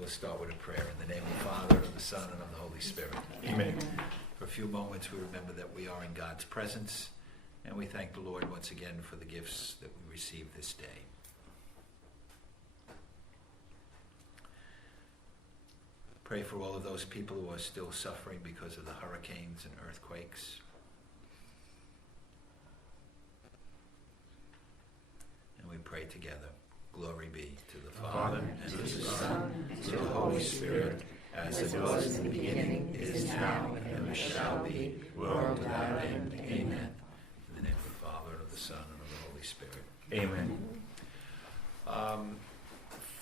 we'll start with a prayer. In the name of the Father, and of the Son, and of the Holy Spirit. Amen. For a few moments, we remember that we are in God's presence, and we thank the Lord once again for the gifts that we receive this day. Pray for all of those people who are still suffering because of the hurricanes and earthquakes. And we pray together. Glory be to the Father, and to the Son, and to the Holy Spirit, as it was in the beginning, is now, and ever shall be, world without end. Amen. In the name of the Father, and of the Son, and of the Holy Spirit. Amen.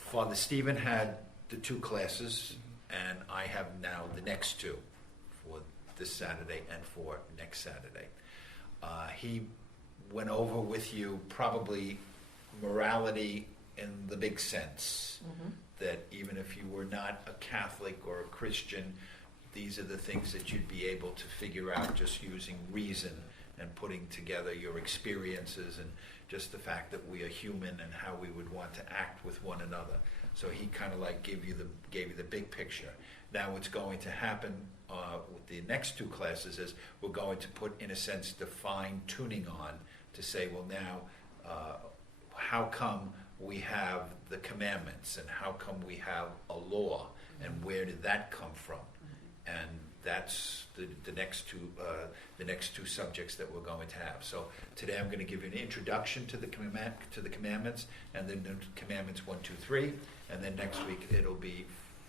Father Stephen had the two classes, and I have now the next two for this Saturday and for next Saturday. He went over with you probably morality in the big sense, that even if you were not a Catholic or a Christian, these are the things that you'd be able to figure out just using reason and putting together your experiences and just the fact that we are human and how we would want to act with one another. So he kind of like gave you the big picture. Now what's going to happen with the next two classes is we're going to put, in a sense, the fine tuning on to say, well, now how come we have the commandments, and how come we have a law, and where did that come from? And that's the next two subjects that we're going to have. So today I'm going to give you an introduction to the commandments, and then the commandments 1, 2, 3, and then next week it'll be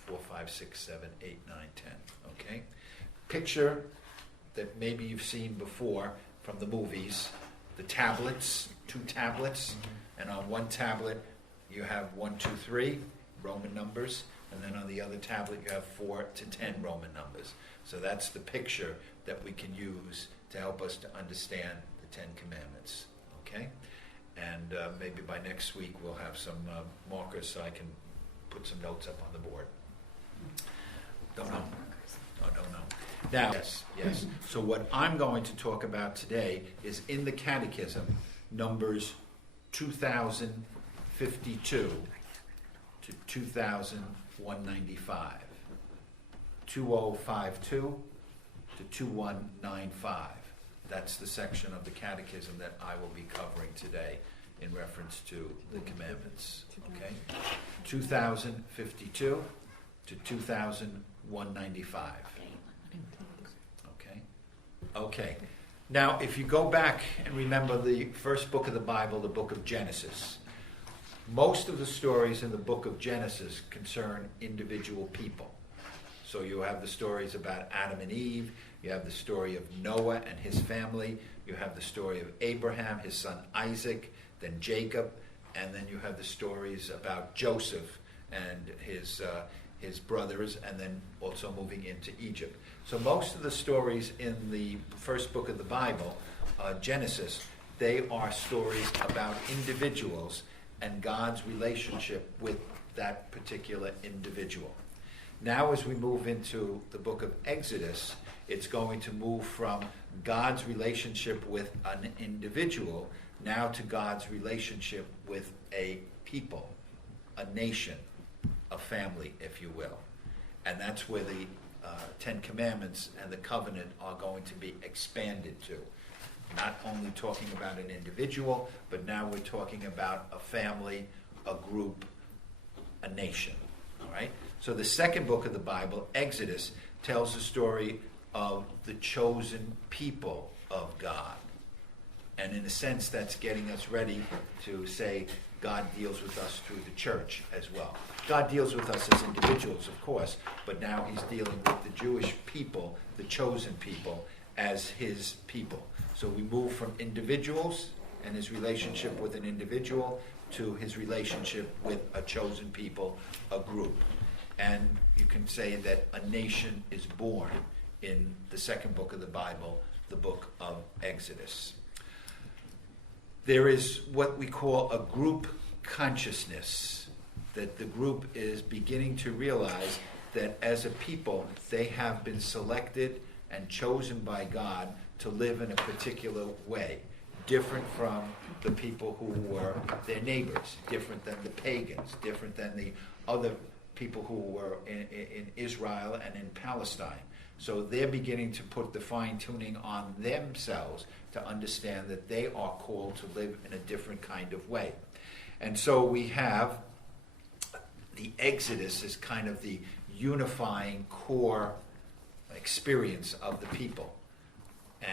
4, 5, 6, 7, 8, 9, 10. Okay? Picture that maybe you've seen before from the movies, the tablets, 2 tablets. And on one tablet, you have 1, 2, 3 Roman numbers, and then on the other tablet, you have 4 to 10 Roman numbers. So that's the picture that we can use to help us to understand the 10 Commandments. Okay? And maybe by next week, we'll have some markers so I can put some notes up on the board. Don't know. Oh, don't know. Now, yes. So what I'm going to talk about today is in the Catechism, Numbers 2052 to 2195, 2052 to 2195. That's the section of the Catechism that I will be covering today in reference to the commandments. Okay, 2052 to 2195. Okay. Now, if you go back and remember the first book of the Bible, the book of Genesis, most of the stories in the book of Genesis concern individual people. So you have the stories about Adam and Eve, you have the story of Noah and his family, you have the story of Abraham, his son Isaac, then Jacob, and then you have the stories about Joseph and his brothers, and then also moving into Egypt. So most of the stories in the first book of the Bible, Genesis, they are stories about individuals and God's relationship with that particular individual. Now as we move into the book of Exodus, it's going to move from God's relationship with an individual now to God's relationship with a people, a nation, a family, if you will. And that's where the 10 Commandments and the covenant are going to be expanded to. Not only talking about an individual, but now we're talking about a family, a group, a nation. All right? So the second book of the Bible, Exodus, tells the story of the chosen people of God. And in a sense, that's getting us ready to say God deals with us through the church as well. God deals with us as individuals, of course, but now he's dealing with the Jewish people, the chosen people, as his people. So we move from individuals and his relationship with an individual to his relationship with a chosen people, a group. And you can say that a nation is born in the second book of the Bible, the book of Exodus. There is what we call a group consciousness, that the group is beginning to realize that as a people, they have been selected and chosen by God to live in a particular way, different from the people who were their neighbors, different than the pagans, different than the other people who were in Israel and in Palestine. So they're beginning to put the fine-tuning on themselves to understand that they are called to live in a different kind of way. And so we have the Exodus as kind of the unifying core experience of the people.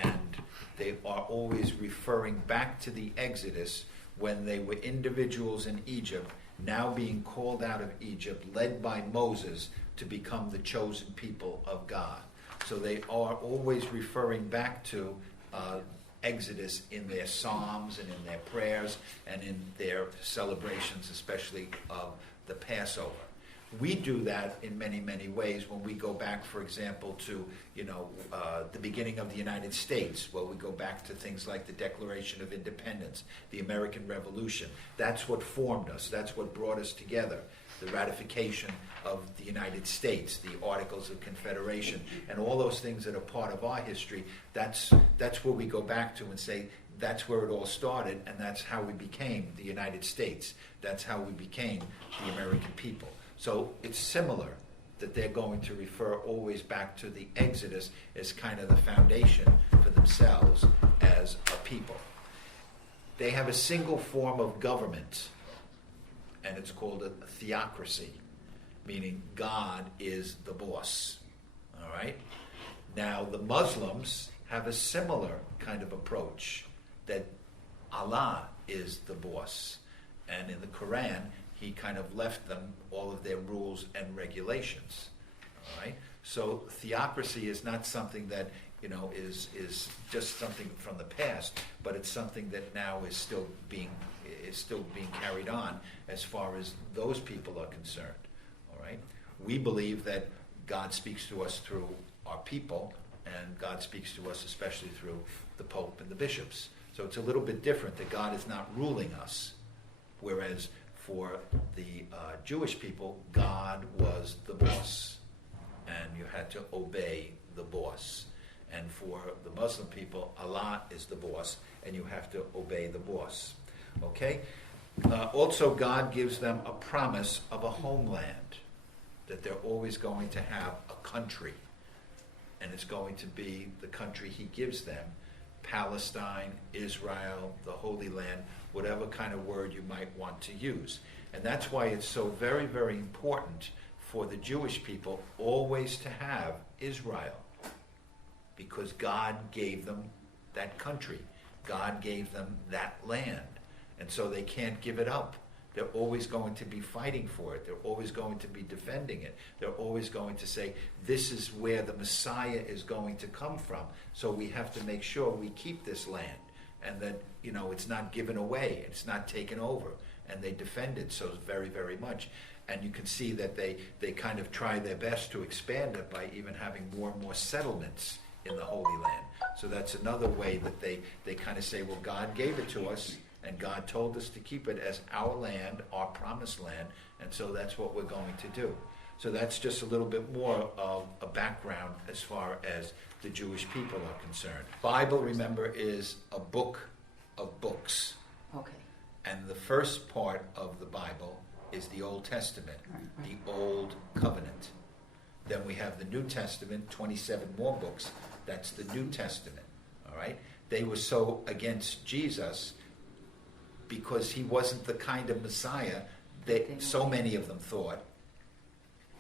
And they are always referring back to the Exodus when they were individuals in Egypt, now being called out of Egypt, led by Moses to become the chosen people of God. So they are always referring back to Exodus in their psalms and in their prayers and in their celebrations, especially of the Passover. We do that in many, many ways when we go back, for example, to the beginning of the United States, where we go back to things like the Declaration of Independence, the American Revolution. That's what formed us. That's what brought us together. The ratification of the United States, the Articles of Confederation, and all those things that are part of our history. That's where we go back to and say that's where it all started, and that's how we became the United States. That's how we became the American people. So it's similar that they're going to refer always back to the Exodus as kind of the foundation for themselves as a people. They have a single form of government, and it's called a theocracy, meaning God is the boss. All right? Now, the Muslims have a similar kind of approach, that Allah is the boss. And in the Quran, he kind of left them all of their rules and regulations. All right? So theocracy is not something that is just something from the past, but it's something that now is still being carried on as far as those people are concerned. All right? We believe that God speaks to us through our people, and God speaks to us especially through the Pope and the bishops. So it's a little bit different, that God is not ruling us, whereas for the Jewish people, God was the boss, and you had to obey the boss. And for the Muslim people, Allah is the boss, and you have to obey the boss. Okay? Also, God gives them a promise of a homeland, that they're always going to have a country, and it's going to be the country he gives them, Palestine, Israel, the Holy Land, whatever kind of word you might want to use. And that's why it's so very, very important for the Jewish people always to have Israel, because God gave them that country. God gave them that land. And so they can't give it up. They're always going to be fighting for it. They're always going to be defending it. They're always going to say, this is where the Messiah is going to come from. So we have to make sure we keep this land, and that, it's not given away. It's not taken over. And they defend it so very, very much. And you can see that they kind of try their best to expand it by even having more and more settlements in the Holy Land. So that's another way that they kind of say, well, God gave it to us, and God told us to keep it as our land, our promised land, and so that's what we're going to do. So that's just a little bit more of a background as far as the Jewish people are concerned. Bible, remember, is a book of books. Okay. And the first part of the Bible is the Old Testament, Right. the Old Covenant. Then we have the New Testament, 27 more books. That's the New Testament, all right? They were so against Jesus because he wasn't the kind of Messiah that so many of them thought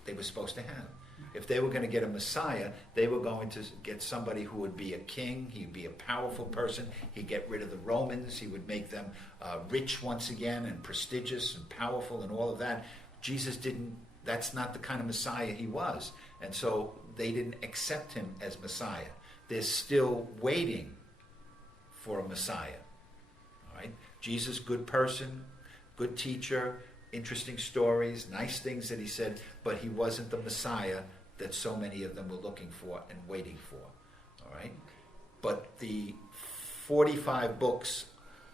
they were supposed to have. If they were going to get a Messiah, they were going to get somebody who would be a king, he'd be a powerful person, he'd get rid of the Romans, he would make them rich once again and prestigious and powerful and all of that. Jesus didn't, that's not the kind of Messiah he was. And so they didn't accept him as Messiah. They're still waiting for a Messiah. All right? Jesus, good person, good teacher, interesting stories, nice things that he said, but he wasn't the Messiah that so many of them were looking for and waiting for. All right? But the 45 books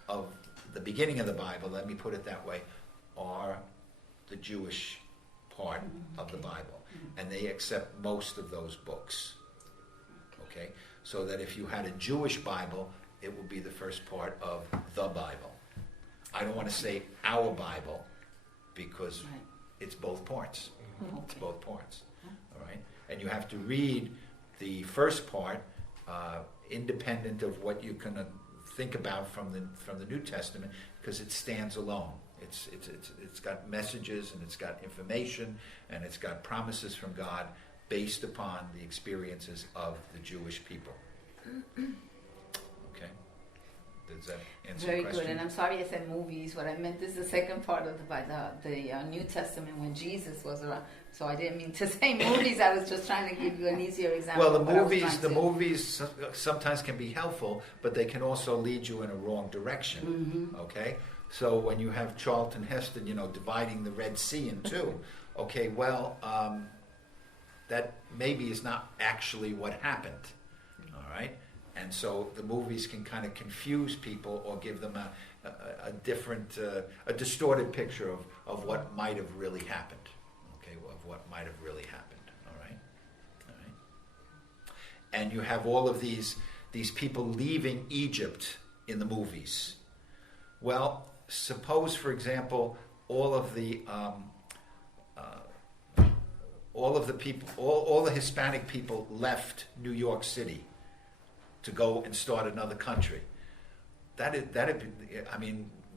of the beginning of the Bible, let me put it that way, are the Jewish part of the Bible. And they accept most of those books. Okay? So that if you had a Jewish Bible, it would be the first part of the Bible. I don't want to say our Bible, because it's both parts. It's both parts. All right? And you have to read the first part independent of what you can think about from the New Testament, because it stands alone. It's got messages, and it's got information, and it's got promises from God based upon the experiences of the Jewish people. Okay? Does that answer Very your question? good. And I'm sorry I said movies. What I meant is the second part of the New Testament when Jesus was around. So I didn't mean to say movies. I was just trying to give you an easier example. Well, the movies sometimes can be helpful, but they can also lead you in a wrong direction. Okay? So when you have Charlton Heston, dividing the Red Sea in two, okay, well, that maybe is not actually what happened. All right? And so the movies can kind of confuse people or give them a different, a distorted picture of what might have really happened. Okay, of what might have really happened. All right? All right? And you have all of these people leaving Egypt in the movies. Well, suppose, for example, all of the people, all the Hispanic people left New York City to go and start another country.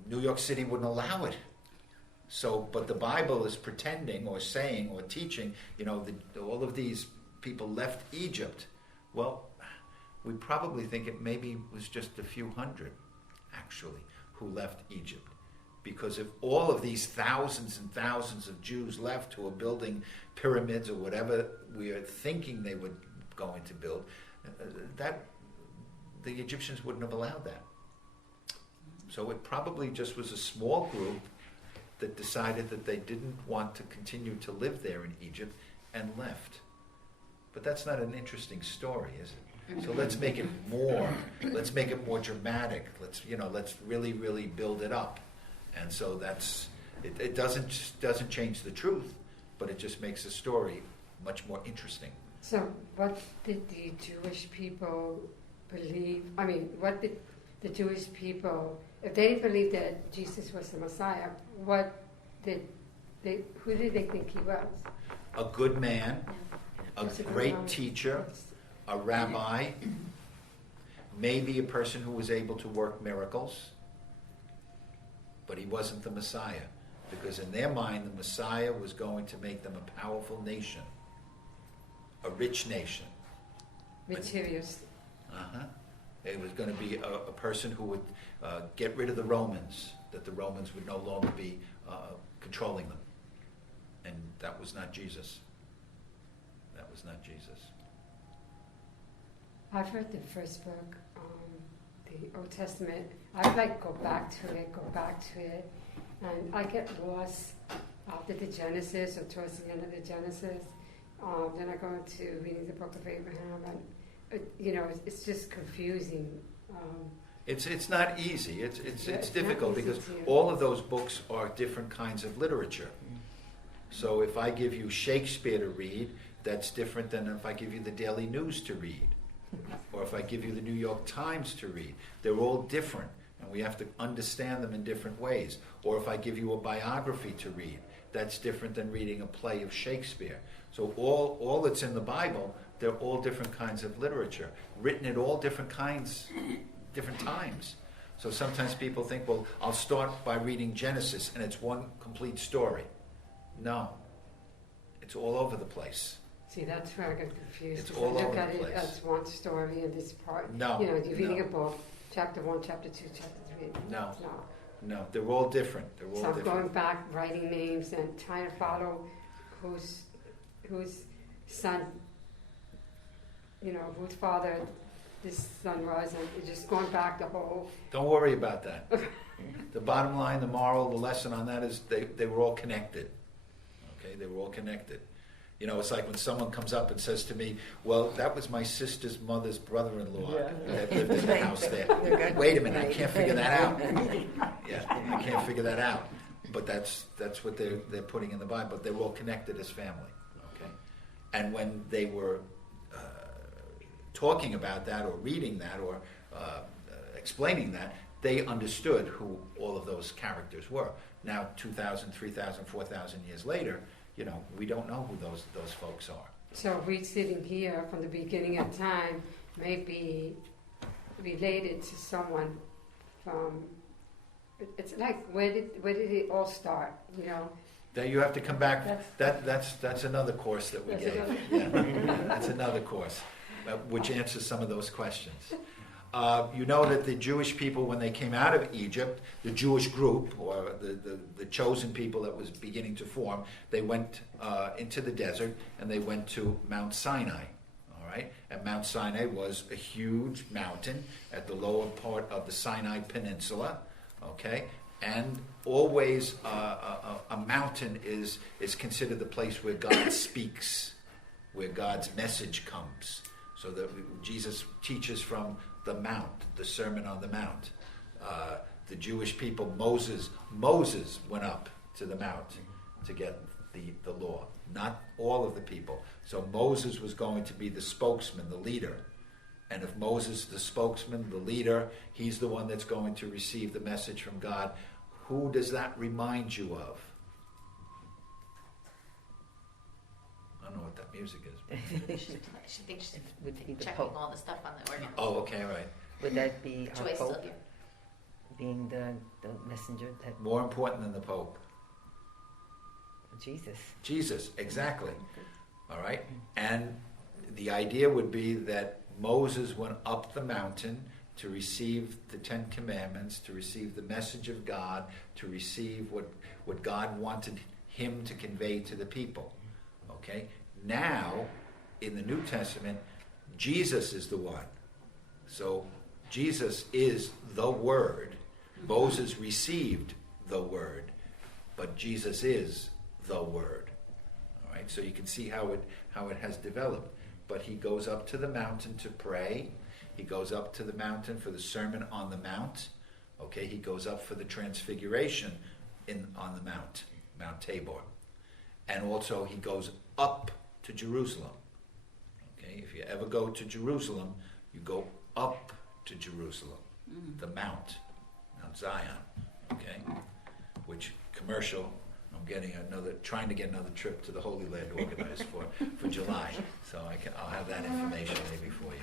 New York City wouldn't allow it. So, but the Bible is pretending or saying or teaching, all of these people left Egypt. Well, we probably think it maybe was just a few hundred, actually, who left Egypt. Because if all of these thousands and thousands of Jews left who are building pyramids or whatever we are thinking they were going to build, the Egyptians wouldn't have allowed that. So it probably just was a small group that decided that they didn't want to continue to live there in Egypt and left. But that's not an interesting story, is it? So let's make it more dramatic. Let's really, really build it up. And so it doesn't change the truth, but it just makes the story much more interesting. So what did the Jewish people believe? I mean, what did the Jewish people, if they didn't believe that Jesus was the Messiah, who did they think he was? A good man, a great teacher, a rabbi, maybe a person who was able to work miracles, but he wasn't the Messiah, because in their mind the Messiah was going to make them a powerful nation, a rich nation. Materials. It was going to be a person who would get rid of the Romans, that the Romans would no longer be controlling them. And that was not Jesus. That was not Jesus. I've read the first book, the Old Testament. I'd go back to it, and I get lost after the Genesis or towards the end of the Genesis. Then I go into reading the book of Abraham, and it's just confusing. It's not easy. It's difficult because easy all of those books are different kinds of literature. So if I give you Shakespeare to read, that's different than if I give you the Daily News to read, or if I give you the New York Times to read. They're all different, and we have to understand them in different ways. Or if I give you a biography to read, that's different than reading a play of Shakespeare. So all that's in the Bible, they're all different kinds of literature, written at all different times. So sometimes people think, well, I'll start by reading Genesis, and it's one complete story. No. It's all over the place. See, that's where I get confused. It's all I look over at the it place. as one story, and this part. No. You're reading a book, chapter 1, chapter 2, chapter 3. No. They're all different. So I'm going back, writing names, and trying to follow whose son, whose father this son was, and just going back the whole. Don't worry about that. The bottom line, the moral, the lesson on that is they were all connected. Okay, they were all connected. It's like when someone comes up and says to me, well, that was my sister's mother's brother-in-law that lived in the house there. Wait a minute, I can't figure that out. Yeah, I can't figure that out. But that's what they're putting in the Bible. They were all connected as family. Okay, and when they were talking about that or reading that or explaining that, they understood who all of those characters were. Now, 2,000, 3,000, 4,000 years later, we don't know who those folks are. So we sitting here from the beginning of time may be related to someone from. It's like where did it all start? That you have to come back. That's another course that we gave. Yeah. That's another course, which answers some of those questions. You know that the Jewish people, when they came out of Egypt, the Jewish group, or the chosen people that was beginning to form, they went into the desert and they went to Mount Sinai. All right, and Mount Sinai was a huge mountain at the lower part of the Sinai Peninsula. Okay, and always a mountain is considered the place where God speaks, where God's message comes. So that Jesus teaches from the Mount, the Sermon on the Mount. The Jewish people, Moses went up to the Mount to get the law. Not all of the people. So Moses was going to be the spokesman, the leader. And if Moses is the spokesman, the leader, he's the one that's going to receive the message from God. Who does that remind you of? I don't know what that music is. She thinks she's Would be the checking Pope. all the stuff on the organ. Oh, okay, right. Would that be our Joy's still Pope here. being the messenger that More important than the Pope. Jesus? Jesus, exactly. All right? And the idea would be that Moses went up the mountain to receive the Ten Commandments, to receive the message of God, to receive what God wanted him to convey to the people. Okay? Now, in the New Testament, Jesus is the one. So, Jesus is the Word. Moses received the Word, but Jesus is the Word. All right? So you can see how it has developed. But he goes up to the mountain to pray. He goes up to the mountain for the Sermon on the Mount. Okay, he goes up for the Transfiguration on the Mount, Mount Tabor. And also he goes up to Jerusalem. Okay, if you ever go to Jerusalem, you go up to Jerusalem, the Mount Zion. Okay, which commercial. I'm trying to get another trip to the Holy Land organized for July. So I'll have that information maybe for you.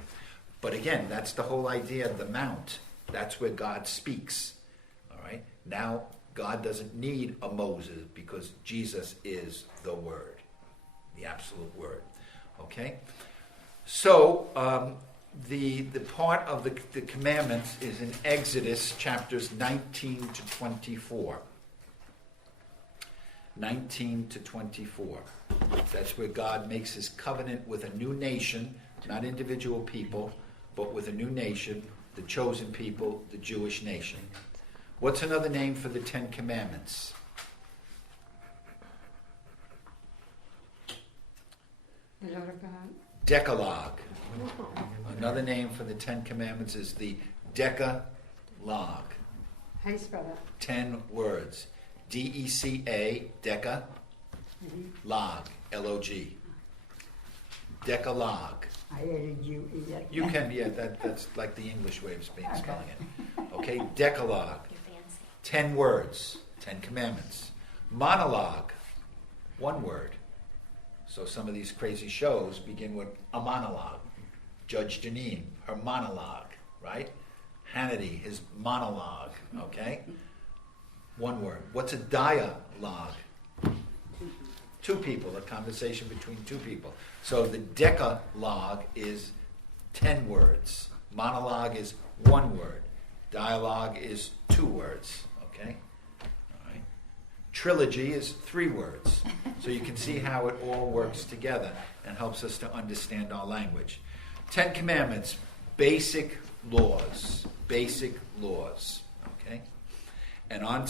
But again, that's the whole idea of the Mount. That's where God speaks. All right. Now God doesn't need a Moses because Jesus is the Word, the absolute Word. Okay. So the part of the commandments is in Exodus chapters 19 to 24. 19 to 24. That's where God makes his covenant with a new nation, not individual people, but with a new nation, the chosen people, the Jewish nation. What's another name for the Ten Commandments? The Lord of God. Decalogue. Another name for the Ten Commandments is the Decalogue. How do you spell that? 10 words. D-E-C-A, Deca, Log, L-O-G. Decalogue. I added U-E. You can, that's like the English way of spelling it. Okay, Decalogue. You're fancy. 10 words, 10 commandments. Monologue, 1 word. So some of these crazy shows begin with a monologue. Judge Janine, her monologue, right? Hannity, his monologue, okay? 1 word. What's a dialogue? 2 people, a conversation between 2 people. So the Decalogue is 10 words. Monologue is 1 word. Dialogue is 2 words. Okay? All right. Trilogy is 3 words. So you can see how it all works together and helps us to understand our language. 10 Commandments, basic laws. Basic laws. Okay? And on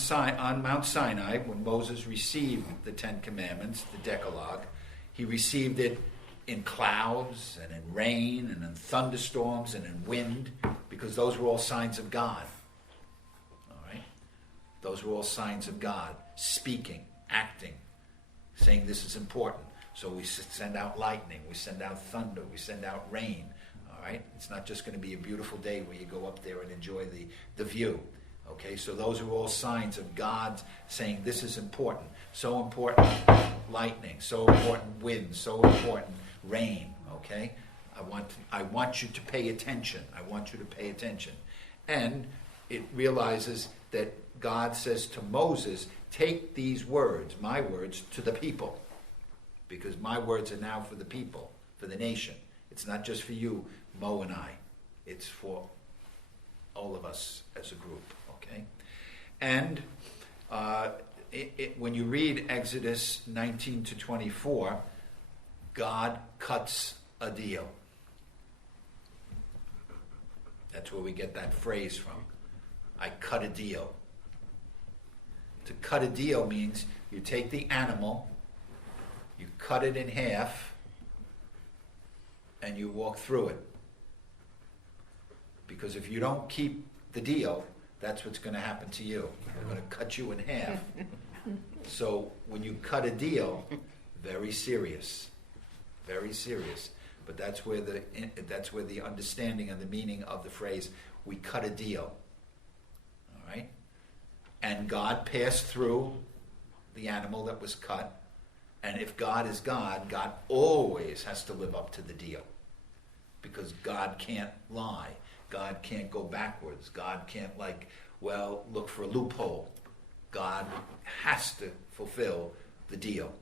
Mount Sinai, when Moses received the 10 Commandments, the Decalogue, he received it in clouds and in rain and in thunderstorms and in wind, because those were all signs of God. All right? Those were all signs of God, speaking, acting, saying this is important. So we send out lightning, we send out thunder, we send out rain. All right? It's not just going to be a beautiful day where you go up there and enjoy the view. Okay, so those are all signs of God saying this is important. So important lightning, so important wind, so important rain. Okay, I want you to pay attention. I want you to pay attention. And it realizes that God says to Moses, take these words, my words, to the people. Because my words are now for the people, for the nation. It's not just for you, Mo and I. It's for all of us as a group, okay? And when you read Exodus 19 to 24, God cuts a deal. That's where we get that phrase from. I cut a deal. To cut a deal means you take the animal, you cut it in half, and you walk through it. Because if you don't keep the deal, that's what's going to happen to you. They're going to cut you in half. So when you cut a deal, very serious. Very serious. But that's where the understanding and the meaning of the phrase, we cut a deal. All right? And God passed through the animal that was cut. And if God is God, God always has to live up to the deal. Because God can't lie. God can't go backwards. God can't look for a loophole. God has to fulfill the deal.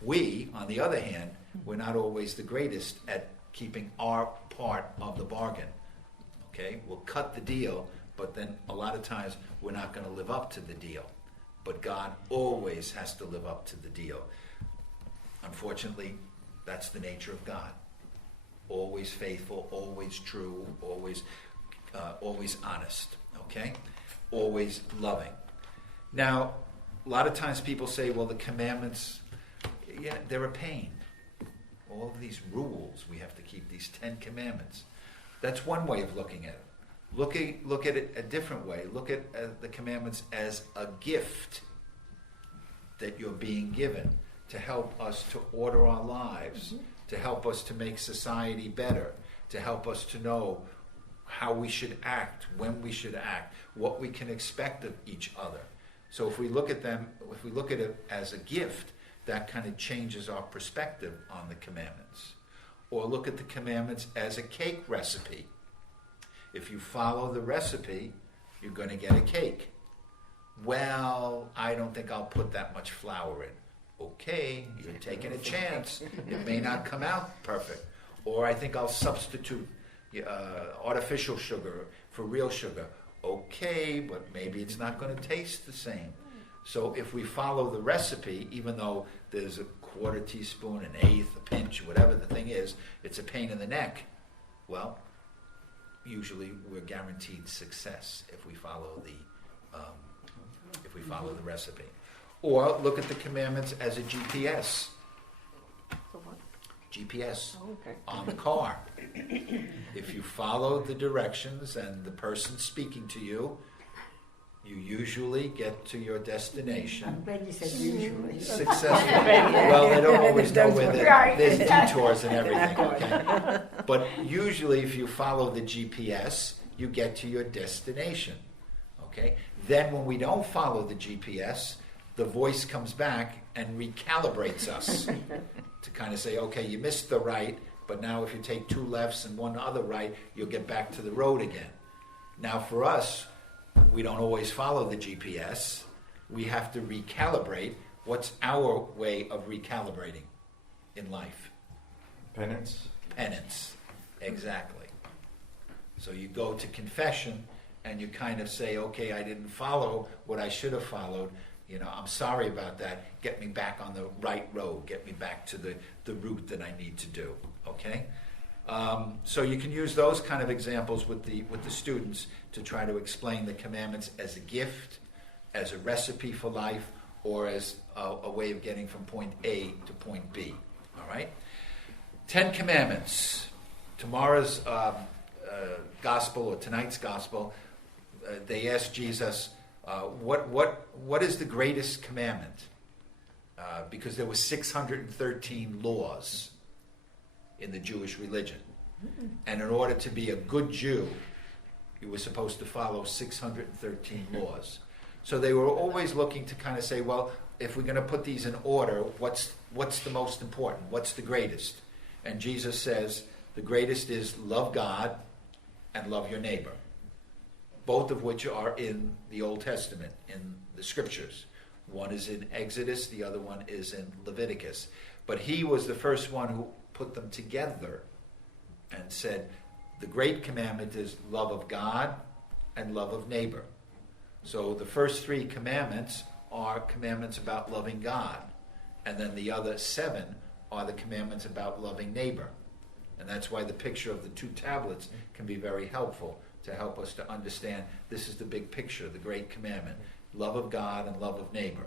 We, on the other hand, we're not always the greatest at keeping our part of the bargain. Okay? We'll cut the deal, but then a lot of times we're not going to live up to the deal. But God always has to live up to the deal. Unfortunately, that's the nature of God. Always faithful, always true, always honest. Okay? Always loving. Now, a lot of times people say, well, the commandments, yeah, they're a pain. All of these rules, we have to keep these 10 commandments. That's one way of looking at it. Look at it a different way. Look at the commandments as a gift that you're being given to help us to order our lives, to help us to make society better, to help us to know how we should act, when we should act, what we can expect of each other. So if we look at it as a gift, that kind of changes our perspective on the commandments. Or look at the commandments as a cake recipe. If you follow the recipe, you're going to get a cake. Well, I don't think I'll put that much flour in. Okay, you're taking a chance. It may not come out perfect. Or I think I'll substitute artificial sugar for real sugar. Okay, but maybe it's not going to taste the same. So if we follow the recipe, even though there's a quarter teaspoon, an eighth, a pinch, whatever the thing is, it's a pain in the neck. Well, usually we're guaranteed success if we follow the recipe. Or look at the commandments as a GPS. GPS on the car. If you follow the directions and the person speaking to you, you usually get to your destination. I'm glad you said usually. Successfully. Well, they don't always know where there's detours and everything, okay? But usually if you follow the GPS, you get to your destination, okay? Then when we don't follow the GPS, the voice comes back and recalibrates us to kind of say, okay, you missed the right, but now if you take 2 lefts and 1 other right, you'll get back to the road again. Now for us, we don't always follow the GPS. We have to recalibrate. What's our way of recalibrating in life? Penance. Penance, exactly. So you go to confession and you kind of say, okay, I didn't follow what I should have followed. I'm sorry about that. Get me back on the right road. Get me back to the route that I need to do. Okay? So you can use those kind of examples with the students to try to explain the commandments as a gift, as a recipe for life, or as a way of getting from point A to point B. All right? 10 Commandments. Tomorrow's gospel, or tonight's gospel, they asked Jesus, what is the greatest commandment? Because there were 613 laws in the Jewish religion. And in order to be a good Jew, you were supposed to follow 613 laws. So they were always looking to kind of say, well, if we're going to put these in order, what's the most important? What's the greatest? And Jesus says, the greatest is love God and love your neighbor, both of which are in the Old Testament, in the scriptures. One is in Exodus, the other one is in Leviticus. But he was the first one who put them together and said, the great commandment is love of God and love of neighbor. So the first 3 commandments are commandments about loving God. And then the other 7 are the commandments about loving neighbor. And that's why the picture of the 2 tablets can be very helpful to help us to understand this is the big picture, the great commandment. Love of God and love of neighbor.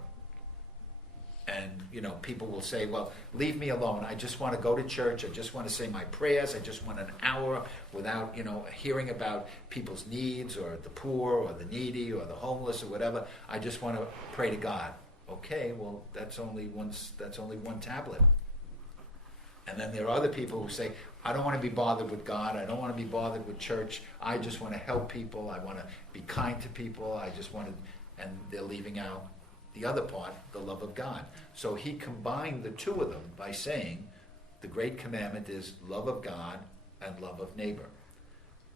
And, people will say, well, leave me alone. I just want to go to church. I just want to say my prayers. I just want an hour without, hearing about people's needs or the poor or the needy or the homeless or whatever. I just want to pray to God. Okay, well, that's only one tablet. And then there are other people who say, I don't want to be bothered with God. I don't want to be bothered with church. I just want to help people. I want to be kind to people. I just want to, and they're leaving out the other part, the love of God. So he combined the 2 of them by saying the great commandment is love of God and love of neighbor.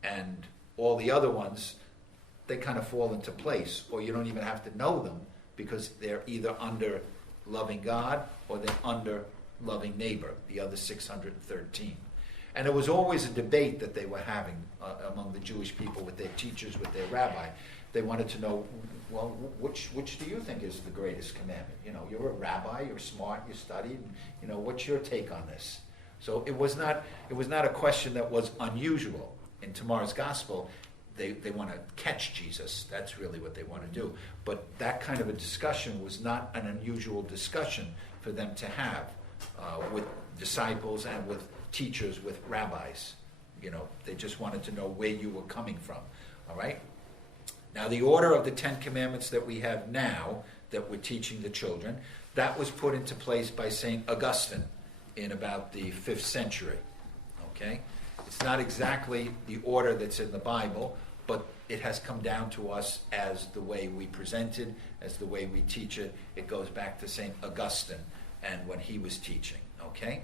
And all the other ones, they kind of fall into place, or you don't even have to know them because they're either under loving God or they're under loving neighbor, the other 613. And it was always a debate that they were having among the Jewish people with their teachers, with their rabbi. They wanted to know, well, which do you think is the greatest commandment? You're a rabbi, you're smart, you studied, what's your take on this? So it was not a question that was unusual. In tomorrow's gospel, they want to catch Jesus. That's really what they want to do. But that kind of a discussion was not an unusual discussion for them to have with disciples and with teachers, with rabbis. They just wanted to know where you were coming from. All right? Now, the order of the 10 commandments that we have now, that we're teaching the children, that was put into place by St. Augustine in about the 5th century. Okay? It's not exactly the order that's in the Bible, but it has come down to us as the way we present it, as the way we teach it. It goes back to St. Augustine and when he was teaching. Okay?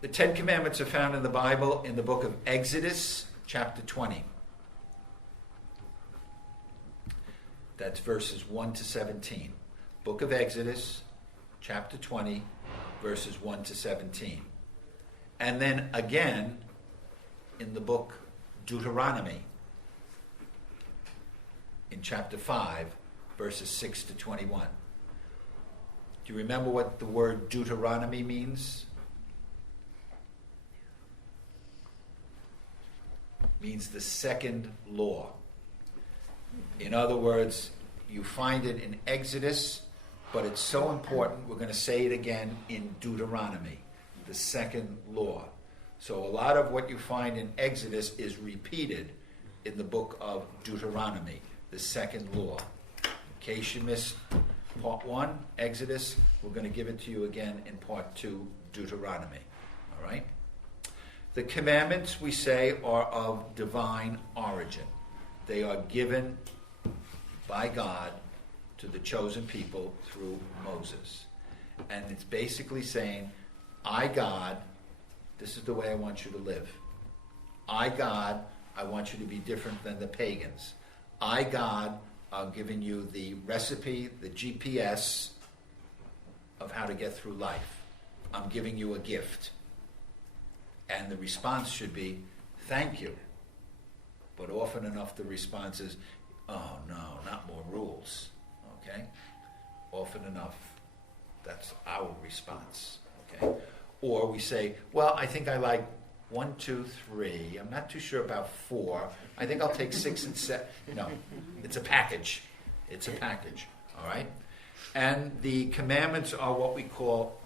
The 10 commandments are found in the Bible in the book of Exodus, chapter 20. That's verses 1 to 17. Book of Exodus, chapter 20, verses 1 to 17. And then again in the book Deuteronomy, in chapter 5, verses 6 to 21. Do you remember what the word Deuteronomy means? It means the second law. In other words, you find it in Exodus, but it's so important, we're going to say it again in Deuteronomy, the second law. So a lot of what you find in Exodus is repeated in the book of Deuteronomy, the second law. In case you missed part 1, Exodus, we're going to give it to you again in part 2, Deuteronomy. All right? The commandments, we say, are of divine origin. They are given by God to the chosen people through Moses. And it's basically saying, I, God, this is the way I want you to live. I, God, I want you to be different than the pagans. I, God, I'm giving you the recipe, the GPS of how to get through life. I'm giving you a gift. And the response should be, thank you. But often enough the response is, oh no, not more rules. Okay? Often enough, that's our response. Okay? Or we say, well, I think I like 1, 2, 3. I'm not too sure about 4. I think I'll take 6 and 7. No, it's a package. It's a package. All right? And the commandments are what we call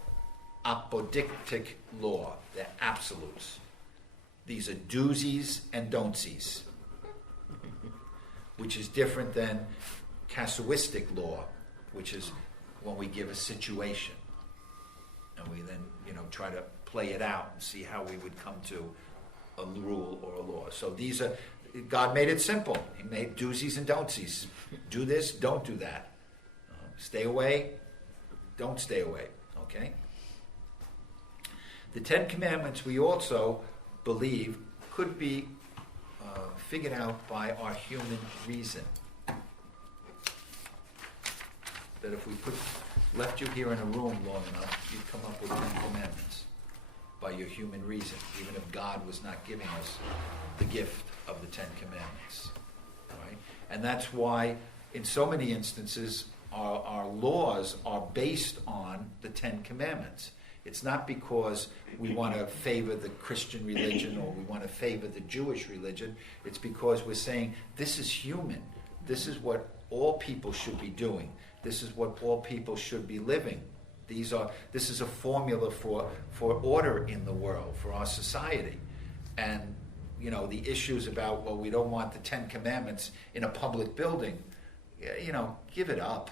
apodictic law. They're absolutes. These are doozies and don'tsies, which is different than casuistic law, which is when we give a situation and we then, try to play it out and see how we would come to a rule or a law. So these are God made it simple. He made doozies and don'tsies. Do this, don't do that. Stay away, don't stay away. Okay? The Ten Commandments, we also believe, could be figured out by our human reason. That if we left you here in a room long enough, you'd come up with 10 commandments by your human reason, even if God was not giving us the gift of the 10 commandments. Right? And that's why, in so many instances, our laws are based on the 10 commandments. It's not because we want to favor the Christian religion or we want to favor the Jewish religion. It's because we're saying this is human. This is what all people should be doing. This is what all people should be living. This is a formula for order in the world, for our society. And, the issues about, well, we don't want the 10 commandments in a public building, give it up.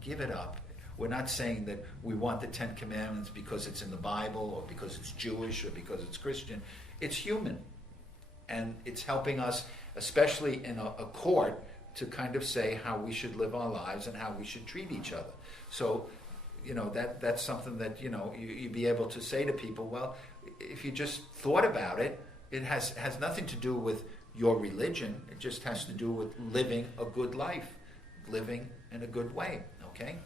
Give it up. We're not saying that we want the 10 commandments because it's in the Bible or because it's Jewish or because it's Christian. It's human. And it's helping us, especially in a court, to kind of say how we should live our lives and how we should treat each other. So, that's something that, you'd be able to say to people, well, if you just thought about it, it has nothing to do with your religion. It just has to do with living a good life, living in a good way, okay?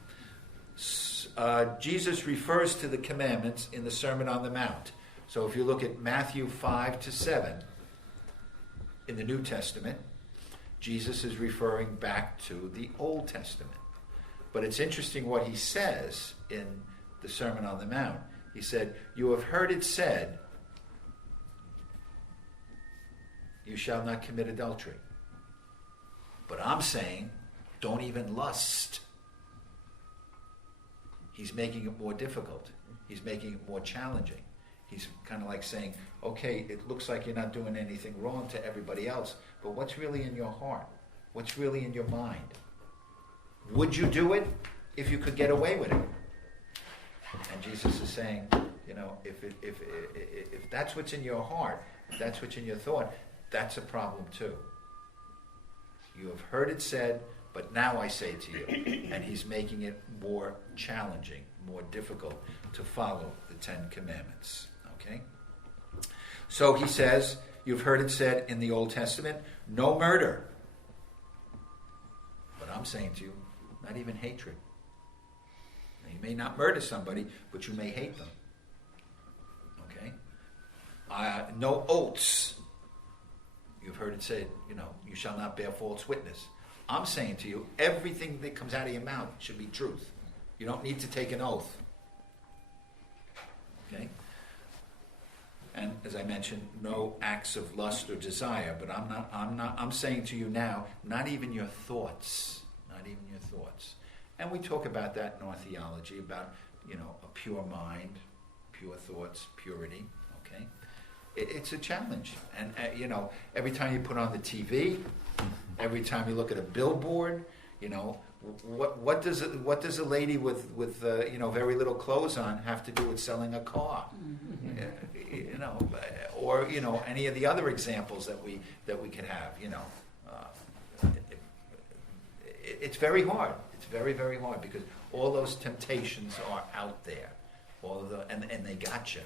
Jesus refers to the commandments in the Sermon on the Mount. So if you look at Matthew 5-7 in the New Testament, Jesus is referring back to the Old Testament. But it's interesting what he says in the Sermon on the Mount. He said, "You have heard it said, you shall not commit adultery. But I'm saying, don't even lust." He's making it more difficult. He's making it more challenging. He's kind of like saying, okay, it looks like you're not doing anything wrong to everybody else, but what's really in your heart? What's really in your mind? Would you do it if you could get away with it? And Jesus is saying, if that's what's in your heart, if that's what's in your thought, that's a problem too. You have heard it said, but now I say to you, and he's making it more challenging, more difficult to follow the 10 Commandments. Okay? So he says, you've heard it said in the Old Testament, no murder. But I'm saying to you, not even hatred. Now, you may not murder somebody, but you may hate them. Okay? No oaths. You've heard it said, you shall not bear false witness. I'm saying to you, everything that comes out of your mouth should be truth. You don't need to take an oath. Okay? And as I mentioned, no acts of lust or desire. But I'm saying to you now, not even your thoughts. Not even your thoughts. And we talk about that in our theology, about, a pure mind, pure thoughts, purity. Okay? It's a challenge. And, every time you put on the TV, every time you look at a billboard, what does a lady with very little clothes on have to do with selling a car? Or any of the other examples that we could have. It's very hard. It's very, very hard because all those temptations are out there. All of and they got you.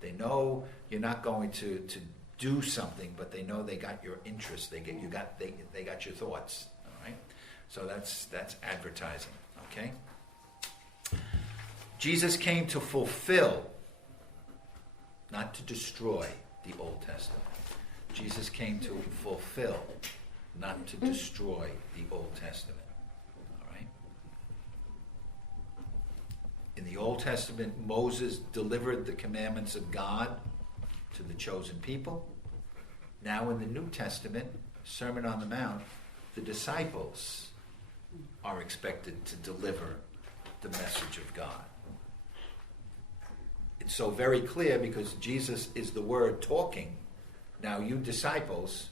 They know you're not going to do something, but they know they got your interest. They got your thoughts. All right. So that's advertising. Okay. Jesus came to fulfill, not to destroy, the Old Testament. Jesus came to fulfill, not to destroy the Old Testament. All right. In the Old Testament, Moses delivered the commandments of God to the chosen people. Now in the New Testament, Sermon on the Mount, the disciples are expected to deliver the message of God. It's so very clear because Jesus is the Word talking. Now you disciples,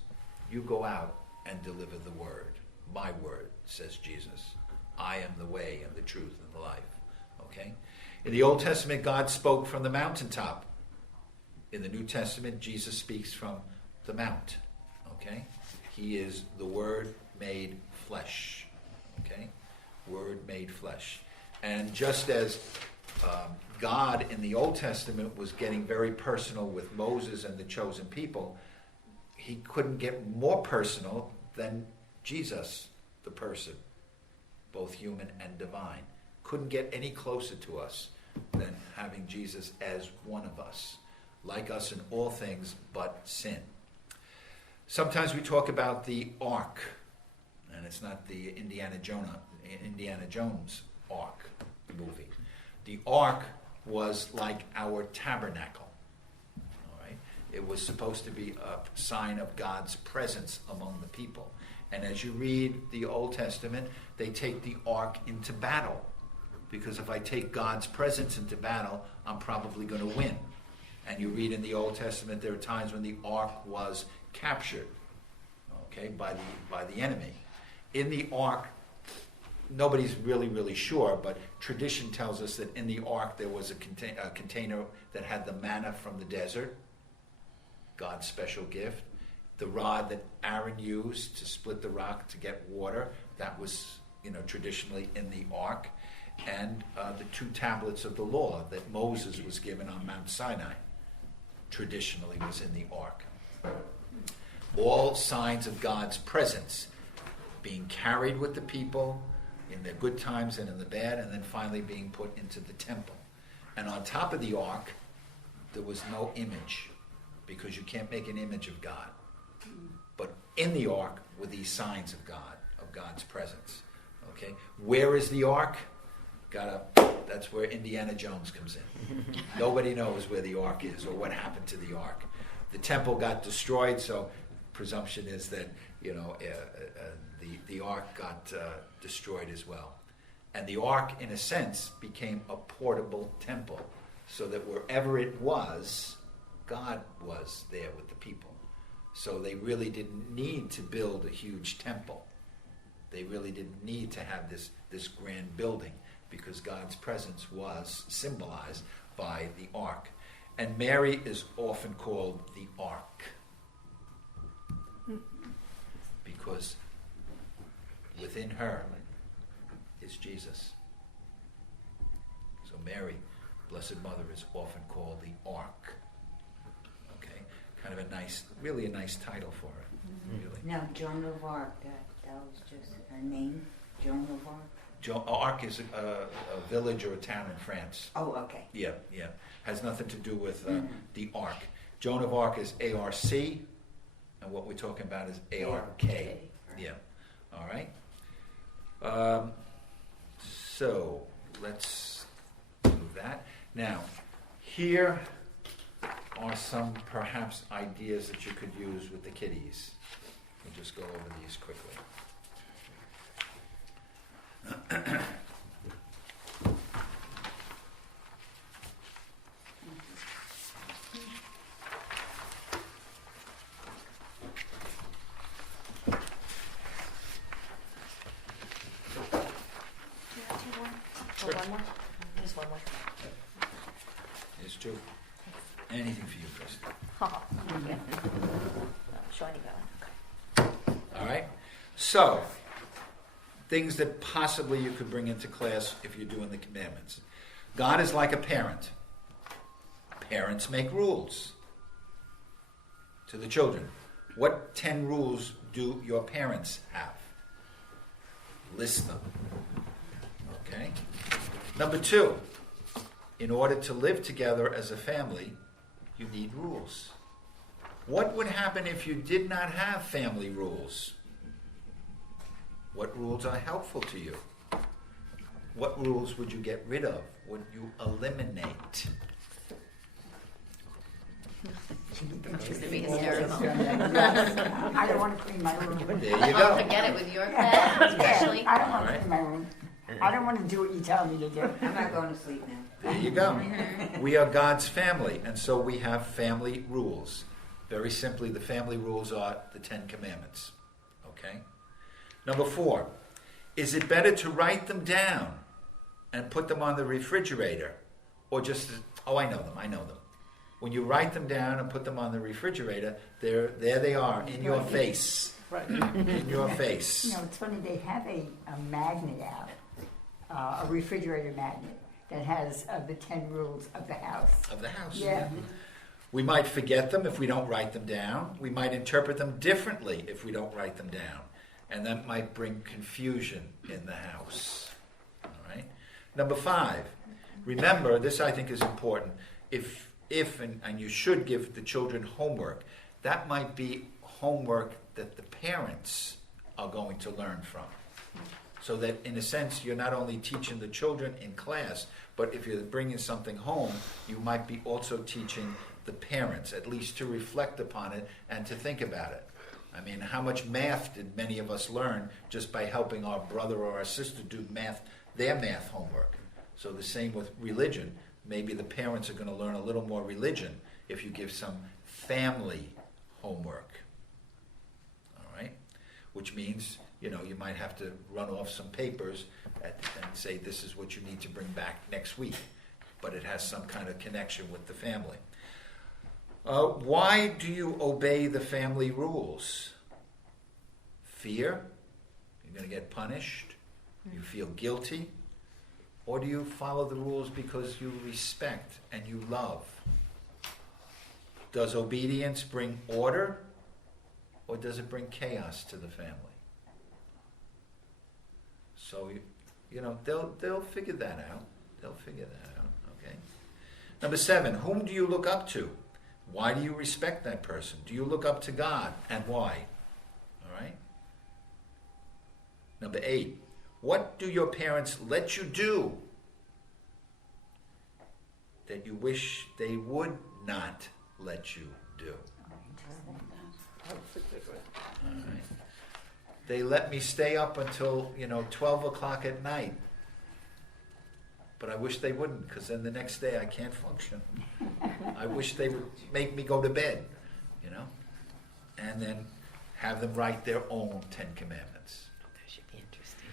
you go out and deliver the Word. My Word, says Jesus. I am the way and the truth and the life. Okay? In the Old Testament, God spoke from the mountaintop. In the New Testament, Jesus speaks from the mount. Okay? He is the Word made flesh. Okay? Word made flesh. And just as God in the Old Testament was getting very personal with Moses and the chosen people, he couldn't get more personal than Jesus, the person, both human and divine. Couldn't get any closer to us than having Jesus as one of us, like us in all things but sin. Sometimes we talk about the ark, and it's not the Indiana Jones ark movie. The ark was like our tabernacle. All right? It was supposed to be a sign of God's presence among the people. And as you read the Old Testament, they take the ark into battle. Because if I take God's presence into battle, I'm probably going to win. And you read in the Old Testament, there are times when the ark was captured, okay, by the enemy. In the ark, nobody's really sure, but tradition tells us that in the ark there was a container that had the manna from the desert, God's special gift. The rod that Aaron used to split the rock to get water, that was, traditionally in the ark. And the 2 tablets of the law that Moses was given on Mount Sinai, traditionally was in the ark. All signs of God's presence being carried with the people in the good times and in the bad, and then finally being put into the temple. And on top of the ark, there was no image, because you can't make an image of God. But in the ark were these signs of God, of God's presence. Okay? Where is the ark? That's where Indiana Jones comes in. Nobody knows where the ark is or what happened to the ark. The temple got destroyed, so presumption is that the ark got destroyed as well. And the ark, in a sense, became a portable temple, so that wherever it was, God was there with the people. So they really didn't need to build a huge temple. They really didn't need to have this grand building, because God's presence was symbolized by the ark. And Mary is often called the ark, because within her is Jesus. So Mary, Blessed Mother, is often called the ark. Okay? Kind of really a nice title for her. Really. Now, Joan of Arc, that was just her name, Joan of Arc? Arc is a village or a town in France. Oh, okay. Yeah. Has nothing to do with the Ark. Joan of Arc is A-R-C, and what we're talking about is A-R-K. Yeah. All right. So let's do that. Now, here are some perhaps ideas that you could use with the kiddies. We'll just go over these quickly. Sure. One more? Just one more. Here's 2. Anything for you, Kristen. Okay. Shiny going. All right? So, things that possibly you could bring into class if you're doing the commandments. God is like a parent. Parents make rules to the children. What 10 rules do your parents have? List them. Okay? Number 2, in order to live together as a family, you need rules. What would happen if you did not have family rules? What rules are helpful to you? What rules would you get rid of? Would you eliminate? Used to be hysterical. I don't want to clean my room. There you go. Forget it with your pet, especially. I don't want All to right. clean my room. I don't want to do what you tell me to do. I'm not going to sleep now. There you go. We are God's family, and so we have family rules. Very simply, the family rules are the 10 Commandments. Okay? Number 4, is it better to write them down and put them on the refrigerator, or just, I know them. When you write them down and put them on the refrigerator, there they are in your face. Right. In your face. You know, it's funny, they have a magnet out, a refrigerator magnet that has the 10 rules of the house. Of the house. Yeah. We might forget them if we don't write them down. We might interpret them differently if we don't write them down. And that might bring confusion in the house. All right? Number 5, remember, this I think is important, if and you should give the children homework, that might be homework that the parents are going to learn from. So that, in a sense, you're not only teaching the children in class, but if you're bringing something home, you might be also teaching the parents, at least to reflect upon it and to think about it. I mean, how much math did many of us learn just by helping our brother or our sister do their math homework? So the same with religion. Maybe the parents are going to learn a little more religion if you give some family homework. All right? Which means, you might have to run off some papers and say this is what you need to bring back next week. But it has some kind of connection with the family. Why do you obey the family rules? Fear? You're going to get punished? You feel guilty? Or do you follow the rules because you respect and you love? Does obedience bring order? Or does it bring chaos to the family? So, they'll figure that out. They'll figure that out, okay? Number 7, whom do you look up to? Why do you respect that person? Do you look up to God, and why? All right? Number 8, what do your parents let you do that you wish they would not let you do? All right. They let me stay up until, 12 o'clock at night. But I wish they wouldn't, because then the next day I can't function. I wish they would make me go to bed, and then have them write their own 10 Commandments. That should be interesting.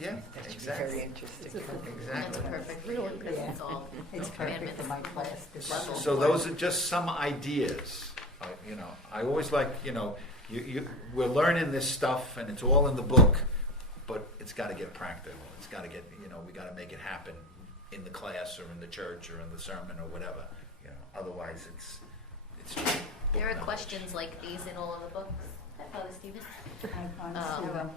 Yeah, That should exactly. be very interesting. That's Exactly. perfect for you because it's all It's perfect for my class. level. So those are just some ideas. I always like, we're learning this stuff and it's all in the book, but it's got to get practical. It's got to get, we got to make it happen in the class or in the church or in the sermon or whatever. Otherwise it's just book There are knowledge. questions like these in all of the books. Hi, Father Stephen. Um,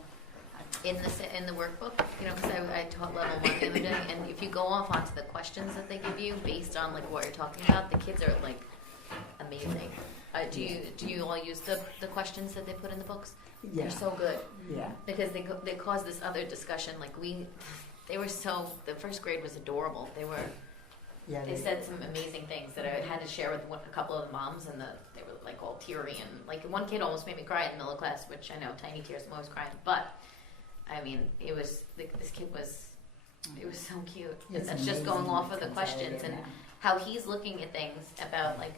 In the workbook, because I taught level 1 the other day, and if you go off onto the questions that they give you based on like what you're talking about, the kids are like amazing. Do you all use the questions that they put in the books? Yeah. They're so good Yeah. because they cause this other discussion. Like the first grade was adorable. Yeah. They said some amazing things that I had to share with a couple of the moms, and they were like all teary, and like one kid almost made me cry in the middle of class, which I know, tiny tears, I'm always crying, but I mean, this kid was so cute. It's That's just amazing going off of what the comes out of questions there and now. how he's looking at things about like,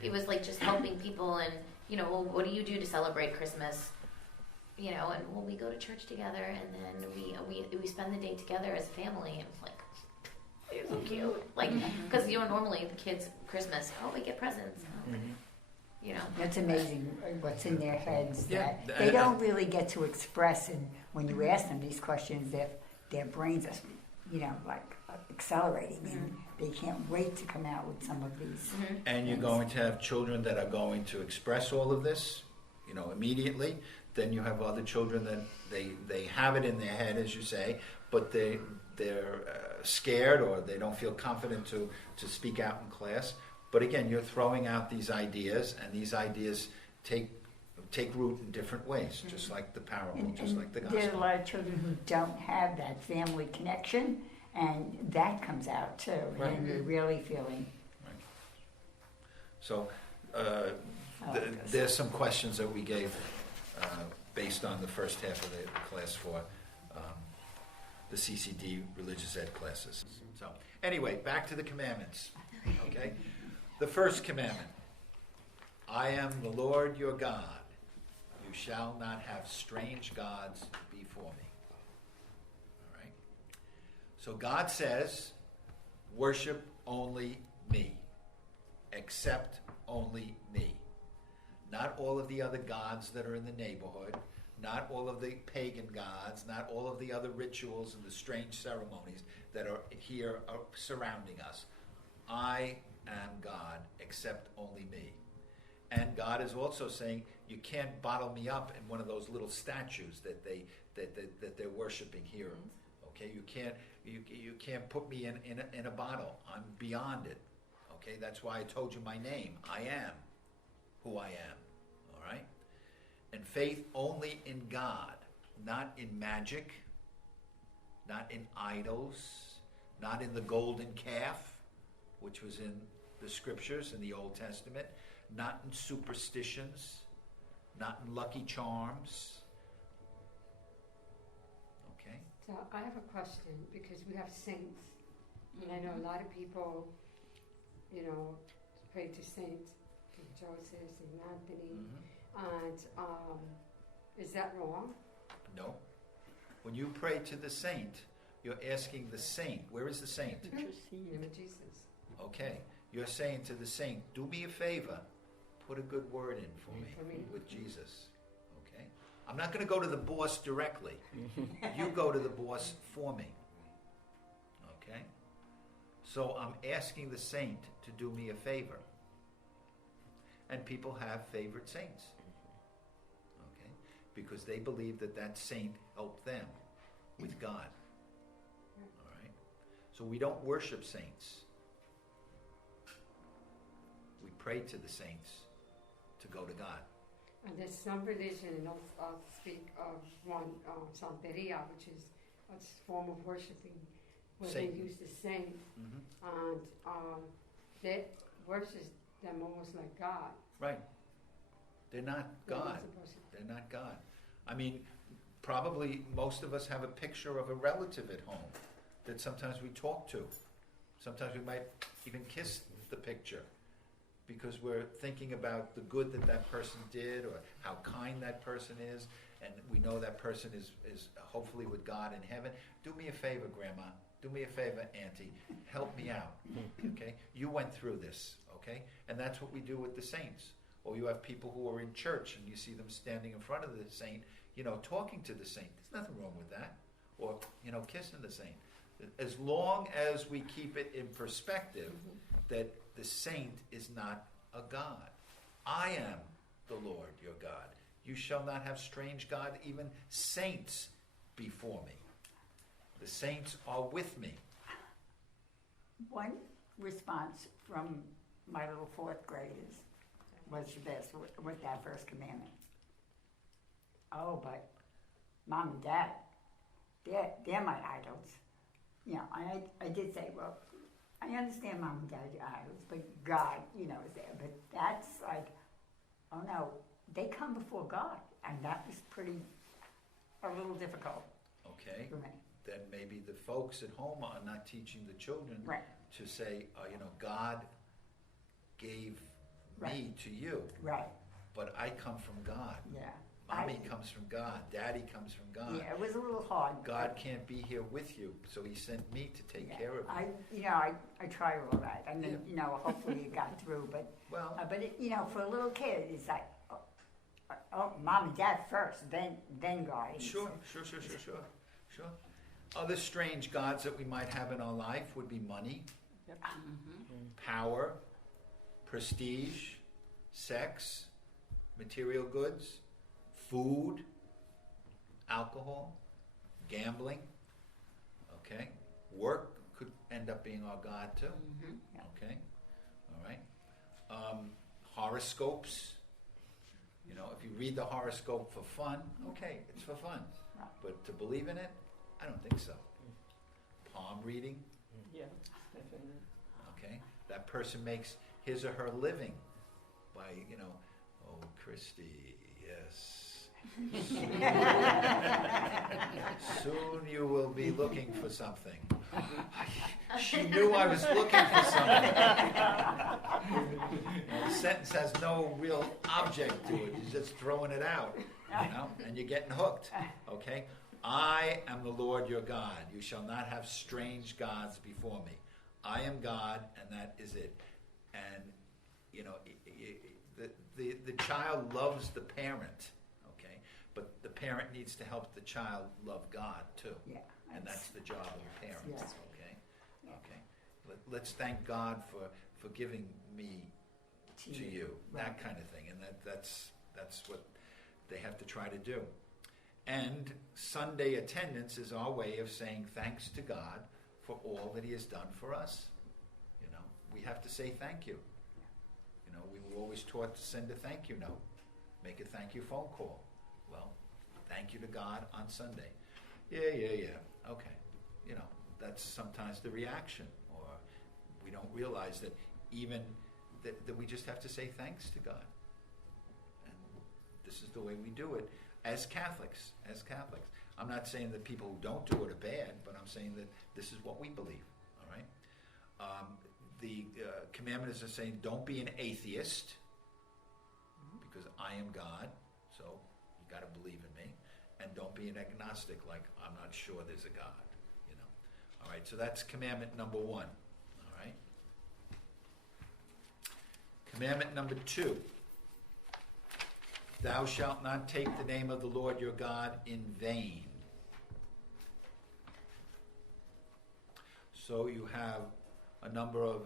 it was like just helping people and, well, what do you do to celebrate Christmas? And well, we go to church together and then we spend the day together as a family, and it's like, it's so cute. Like, because normally the kids Christmas, we get presents. It's amazing what's in their heads Yeah, that they don't really get to express, and when you ask them these questions, their brains are, like accelerating, and they can't wait to come out with some of these. And you're going to have children that are going to express all of this, immediately. Then you have other children that they have it in their head, as you say, but they're scared or they don't feel confident to speak out in class. But again, you're throwing out these ideas, and these ideas take root in different ways, just like the parable, just like the There's a gospel. lot of children who don't have that family connection, and that comes out too, Right. and you're really feeling. So how it goes. there's some questions that we gave based on the first half of the class for the CCD religious ed classes. So anyway, back to the commandments. Okay, the first commandment: I am the Lord your God. You shall not have strange gods before me. All right. So God says, worship only me. except only me. Not all of the other gods that are in the neighborhood, not all of the pagan gods, not all of the other rituals and the strange ceremonies that are here surrounding us. I am God, except only me. And God is also saying, you can't bottle me up in one of those little statues that they're worshiping here. Okay, you can't put me in a bottle. I'm beyond it. Okay, that's why I told you my name. I am who I am. All right? And faith only in God, not in magic, not in idols, not in the golden calf, which was in the scriptures in the Old Testament, not in superstitions, not in lucky charms. Okay? So I have a question, because we have saints, and I know a lot of people, pray to saints, St. Joseph, St. Anthony, and is that wrong? No. When you pray to the saint, you're asking the saint. Where is the saint? In the name of Jesus. Okay. You're saying to the saint, do me a favor, put a good word in for me with Jesus. Okay? I'm not going to go to the boss directly. You go to the boss for me. Okay? So I'm asking the saint to do me a favor. And people have favorite saints. Okay? Because they believe that saint helped them with God. All right? So we don't worship saints. We pray to the saints to go to God. And there's some religion, and I'll speak of one, Santeria, which is a form of worshiping, where Saint. they use the saint, and that worships them almost like God. Right. They're not God. They're not God. I mean, probably most of us have a picture of a relative at home that sometimes we talk to. Sometimes we might even kiss the picture, because we're thinking about the good that person did, or how kind that person is, and we know that person is hopefully with God in heaven. Do me a favor, Grandma. Do me a favor, Auntie. Help me out. Okay? You went through this. Okay? And that's what we do with the saints. Or you have people who are in church and you see them standing in front of the saint, talking to the saint. There's nothing wrong with that. Or, kissing the saint. As long as we keep it in perspective that the saint is not a god. I am the Lord your God. You shall not have strange God, even saints before me. The saints are with me. One response from my little fourth graders was the best with that first commandment. Oh, but Mom and Dad, they're my idols. I did say, well, I understand Mom and Dad are idols, but God, is there. But that's like, oh no, they come before God. And that was a little difficult Okay. for me. Then maybe the folks at home are not teaching the children Right. to say, God gave me Right. to you, Right, but I come from God. yeah. Mommy comes from God. Daddy comes from God. Yeah, it was a little hard. God can't be here with you, so he sent me to take care of you. I tried all that. I mean, hopefully it got through, but Well, but it, for a little kid, it's like, oh, Mom and Dad first, then God. sure. Other strange gods that we might have in our life would be money, power, prestige, sex, material goods, food, alcohol, gambling. Okay, work could end up being our god too. Okay, all right. Horoscopes. If you read the horoscope for fun, okay, it's for fun. But to believe in it, I don't think so. Palm reading. Yeah, definitely. Okay, that person makes his or her living by, oh, Christy, yes. Soon you will be looking for something. She knew I was looking for something. The sentence has no real object to it. You're just throwing it out, and you're getting hooked. Okay? I am the Lord your God. You shall not have strange gods before me. I am God, and that is it. And the child loves the parent, okay? But the parent needs to help the child love God too. Yeah. And that's the job of the parents, Yeah. okay? Okay. Let's thank God for giving me to you, Right. that kind of thing. And that's what they have to try to do. And Sunday attendance is our way of saying thanks to God for all that he has done for us. We have to say thank you. We were always taught to send a thank you note, make a thank you phone call. Well, thank you to God on Sunday. Yeah. Okay. That's sometimes the reaction, or we don't realize that even that we just have to say thanks to God. And this is the way we do it as Catholics. I'm not saying that people who don't do it are bad, but I'm saying that this is what we believe. All right. The commandment is saying, don't be an atheist, because I am God, so you got to believe in me. And don't be an agnostic, like I'm not sure there's a God. All right, so that's commandment number 1. All right. Commandment number 2. Thou shalt not take the name of the Lord your God in vain. So you have a number of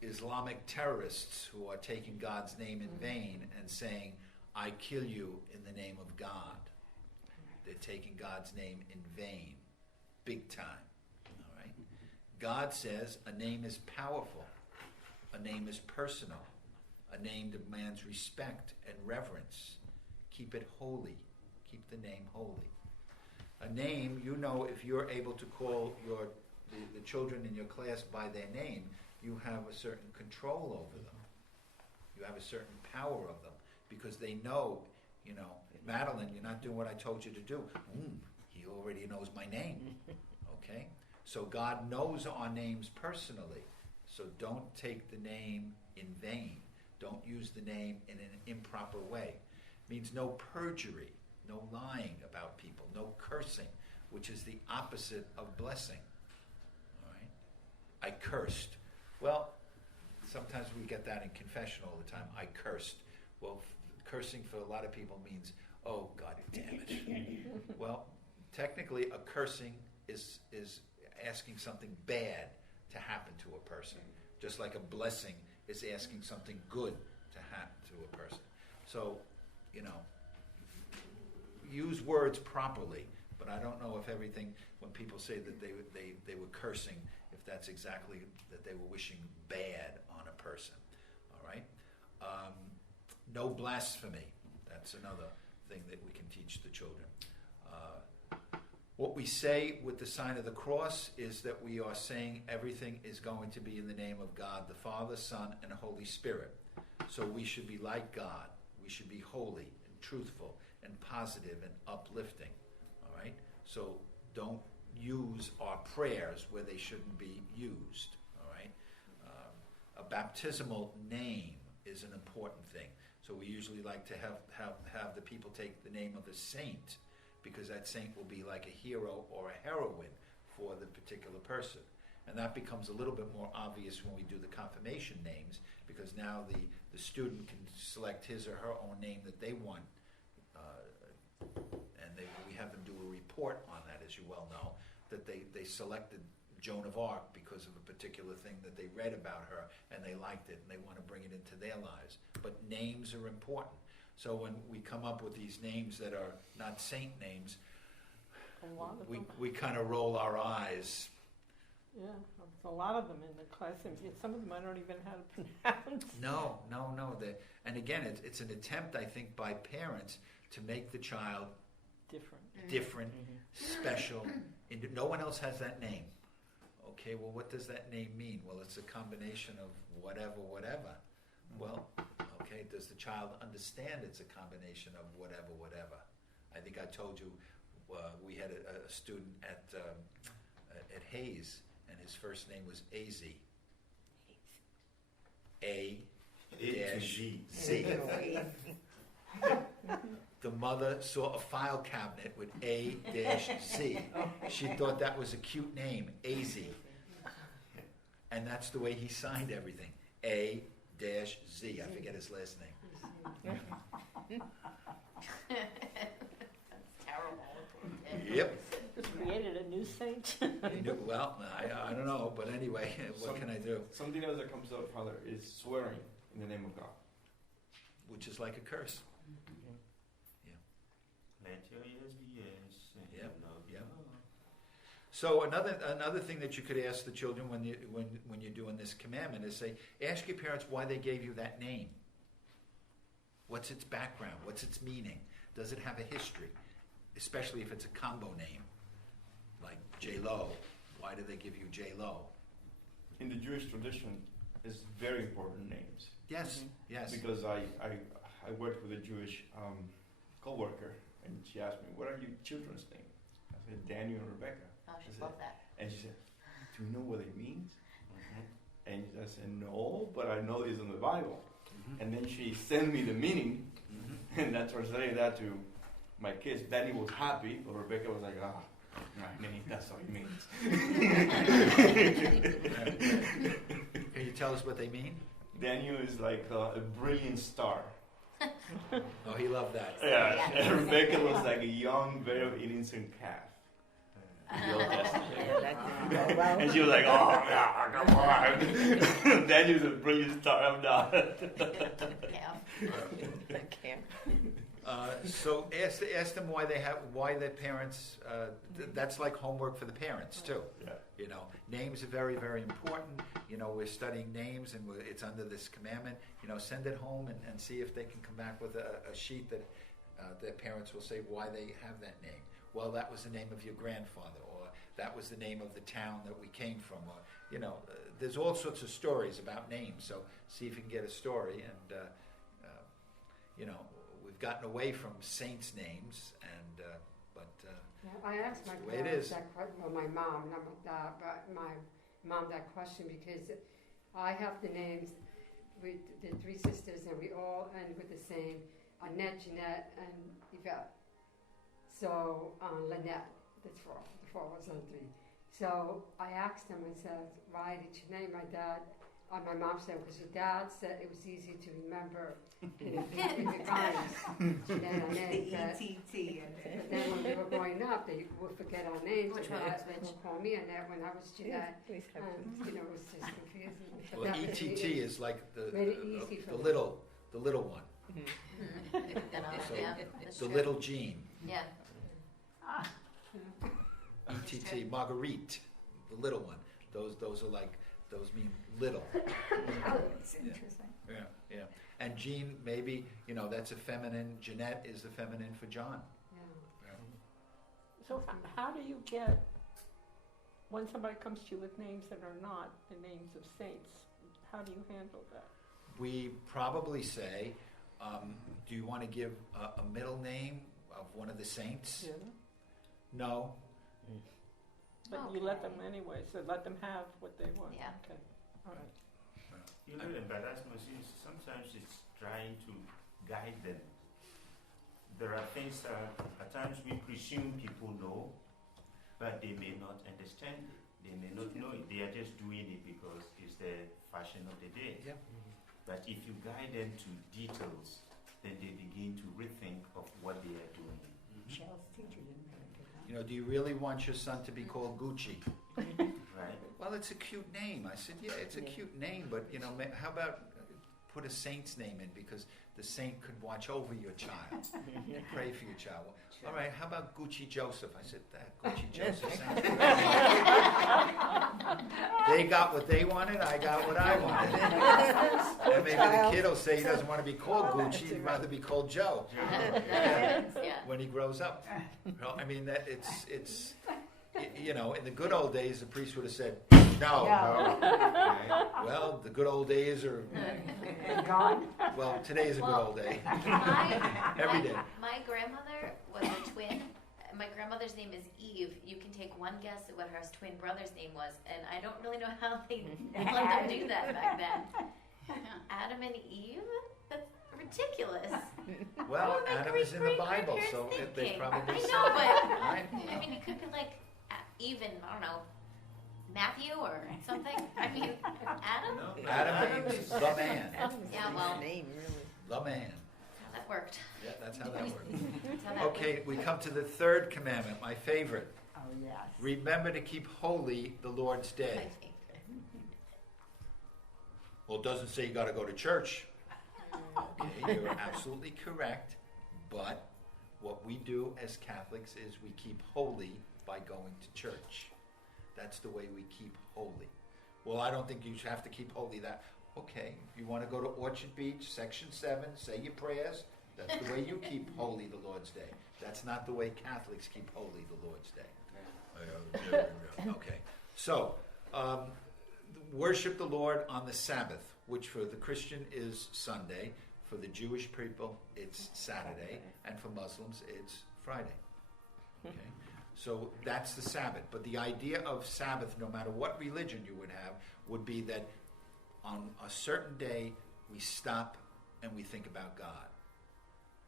Islamic terrorists who are taking God's name in vain and saying, I kill you in the name of God. They're taking God's name in vain, big time. All right? God says a name is powerful, a name is personal, a name demands respect and reverence. Keep it holy. Keep the name holy. A name, if you're able to call the children in your class by their name, you have a certain control over them. You have a certain power of them, because they know, Madeline, you're not doing what I told you to do. He already knows my name. Okay? So God knows our names personally. So don't take the name in vain. Don't use the name in an improper way. It means no perjury, no lying about people, no cursing, which is the opposite of blessing. All right? I cursed. Well, sometimes we get that in confession all the time. I cursed. Well, cursing for a lot of people means, oh, God damn it. Well, technically, a cursing is asking something bad to happen to a person, just like a blessing is asking something good to happen to a person. So, use words properly, but I don't know if everything, when people say that they were cursing, if that's exactly that they were wishing bad on a person. All right? No blasphemy. That's another thing that we can teach the children. What we say with the sign of the cross is that we are saying everything is going to be in the name of God, the Father, Son, and Holy Spirit. So we should be like God. We should be holy and truthful and positive and uplifting. All right? So don't use our prayers where they shouldn't be used. All right? A baptismal name is an important thing. So we usually like to have the people take the name of a saint, because that saint will be like a hero or a heroine for the particular person. And that becomes a little bit more obvious when we do the confirmation names, because now the student can select his or her own name that they want, and we have them do a report on that, as you well know, that they selected Joan of Arc because of a particular thing that they read about her, and they liked it, and they want to bring it into their lives. But names are important. So when we come up with these names that are not saint names, A lot of them. we kind of roll our eyes. Yeah, there's a lot of them in the class, and some of them I don't even know how to pronounce. No. And again, it's an attempt, I think, by parents to make the child different, special. No one else has that name. Okay, well, what does that name mean? Well, it's a combination of whatever. Well, okay, does the child understand it's a combination of whatever? I think I told you we had a student at Hayes, and his first name was AZ. A-Z. The mother saw a file cabinet with A-Z. She thought that was a cute name, AZ. And that's the way he signed everything. A-Z. dash Z. I forget his last name. That's terrible. Yep. Just created a new saint. Well, I don't know, but anyway, what can I do? Something else that comes up, Father, is swearing in the name of God. Which is like a curse. Let your yes be yes. And Yep, your no be yep. no. So another thing that you could ask the children when you're doing this commandment is say, ask your parents why they gave you that name. What's its background? What's its meaning? Does it have a history? Especially if it's a combo name, like J-Lo. Why do they give you J-Lo? In the Jewish tradition, it's very important names. Yes, yes. Because I worked with a Jewish co-worker, and she asked me, what are your children's names? I said, Daniel and Rebecca. Oh, she I said, loved that. And she said, do you know what it means? And I said, no, but I know it's in the Bible. And then she sent me the meaning, and I translated that to my kids. Danny was happy, but Rebecca was like, that's what it means. Can you tell us what they mean? Daniel is like a brilliant star. Oh, he loved that. Yeah, and Rebecca was like a young, very innocent calf. The Old Testament. And she was like, oh, yeah, come on. Daniel's a brilliant star, I'm not. Yeah. So ask them why their parents. That's like homework for the parents too. Yeah. You know, names are very, very important. You know, we're studying names, and it's under this commandment. You know, send it home and see if they can come back with a sheet that their parents will say why they have that name. Well, that was the name of your grandfather, or that was the name of the town that we came from. Or, you know, there's all sorts of stories about names. So see if you can get a story. And you know, we've gotten away from saints' names, and I asked my the way it parents is. that question, well, my mom, not my dad, but my mom that question because I have the names with the three sisters, and we all end with the same Annette, Jeanette, and Yvette. So Lynette, the four was on three. So I asked them, I said, why did you name my dad? My mom said, because your dad said it was easy to remember in the rhymes. Jeanette, Annette, Yvette. But then when we were growing up, they would forget our names. Which and one was Annette which? would call me Annette when I was Jeanette. And, it was just confusing. But Well, that was ETT really- is like made it easy for the them. little one, So, Yeah, that's the true. little Jean. Yeah. ETT, Marguerite, the little one. Those are like, those mean little. Oh, it's interesting. Yeah. And Jean, maybe, you know, that's a feminine. Jeanette is the feminine for John. Yeah. So how do you get, when somebody comes to you with names that are not the names of saints, how do you handle that? We probably say, do you want to give a middle name of one of the saints? Yeah. No. But you let them anyway, so let them have what they want. Yeah. Okay. All right. You know, embarrassment is sometimes it's trying to guide them. There are things that at times we presume people know, but they may not understand it. They may not know it. They are just doing it because it's the fashion of the day. Yeah. But if you guide them to details, then they begin to rethink of what they are doing. Michelle's teacher didn't really pick up. You know, do you really want your son to be called Gucci? Right? Well, it's a cute name. I said, yeah, it's a cute name, but, you know, how about put a saint's name in, because the saint could watch over your child and pray for your child. All right, how about Gucci Joseph? I said, that Gucci Joseph sounds good. They got what they wanted, I got what I wanted. And maybe the kid will say he doesn't want to be called Gucci, he'd rather be called Joe Yeah. when he grows up. Well, I mean, that it's you know, in the good old days, the priest would have said, no. Okay. Well, the good old days are, Gone. well, today is a good old day. Every day. My grandmother was a twin. My grandmother's name is Eve. You can take one guess at what her twin brother's name was, and I don't really know how they let them do that back then. Adam and Eve? That's ridiculous. Well, What were my Adam is in the Bible, so great-great-grandparents they thinking? probably I said know, that, but right? I mean, it could be like even, I don't know, Matthew or something? I mean, Adam? No, Adam means the man. Yeah, well, Name, really. The man. that worked. Yeah, that's how that works. That's how that Okay, we come to the third commandment, my favorite. Oh, yes. Remember to keep holy the Lord's worked. day. Well, it doesn't say you got to go to church. Okay, you're absolutely correct. But what we do as Catholics is we keep holy by going to church. That's the way we keep holy. Well, I don't think you have to keep holy that. Okay, if you want to go to Orchard Beach, Section 7, say your prayers. That's the way you keep holy the Lord's Day. That's not the way Catholics keep holy the Lord's Day. Okay, so worship the Lord on the Sabbath, which for the Christian is Sunday, for the Jewish people it's Saturday, and for Muslims it's Friday. Okay, so that's the Sabbath. But the idea of Sabbath, no matter what religion you would have, would be that on a certain day we stop and we think about God.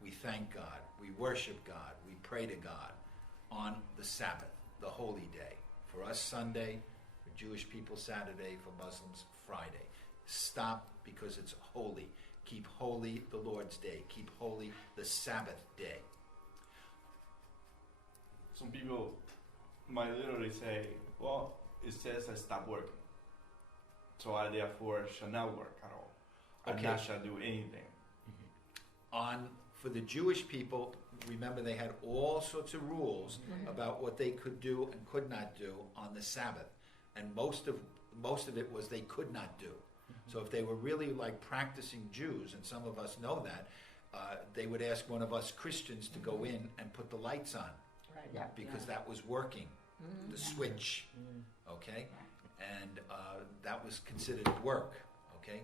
We thank God, we worship God, we pray to God on the Sabbath, the holy day. For us, Sunday; for Jewish people, Saturday; for Muslims, Friday. Stop because it's holy. Keep holy the Lord's Day. Keep holy the Sabbath day. Some people might literally say, well, it says I stop working. So I therefore shall not work at all. Okay. And not shall do anything. For the Jewish people, remember they had all sorts of rules about what they could do and could not do on the Sabbath. And most of it was they could not do. So if they were really like practicing Jews, and some of us know that, they would ask one of us Christians to go in and put the lights on. Right, yeah. Because that was working, the switch, okay? And that was considered work, okay?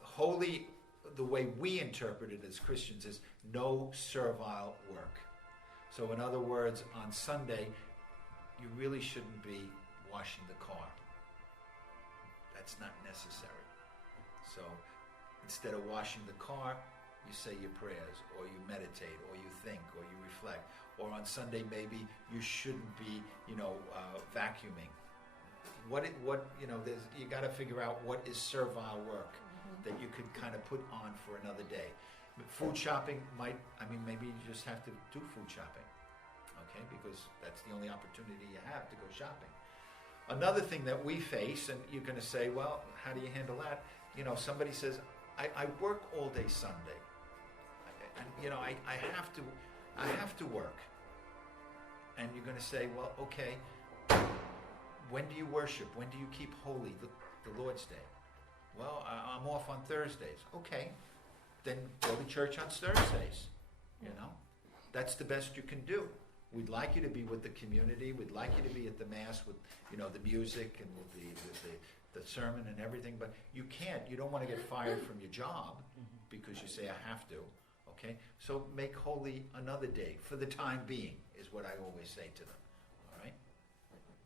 Holy, the way we interpret it as Christians, is no servile work. So in other words, on Sunday, you really shouldn't be washing the car. That's not necessary. So instead of washing the car, you say your prayers, or you meditate, or you think, or you reflect. Or on Sunday, maybe you shouldn't be, vacuuming. You got to figure out what is servile work that you could kind of put on for another day. Food shopping maybe you just have to do food shopping, okay? Because that's the only opportunity you have to go shopping. Another thing that we face, and you're going to say, well, how do you handle that? Somebody says, I work all day Sunday. I have to work. And you're going to say, well, okay, when do you worship? When do you keep holy the Lord's Day? Well, I'm off on Thursdays. Okay, then go to church on Thursdays. That's the best you can do. We'd like you to be with the community. We'd like you to be at the Mass with, the music and with the sermon and everything. But you can't. You don't want to get fired from your job because you say, I have to. Okay? So make holy another day for the time being, is what I always say to them. All right?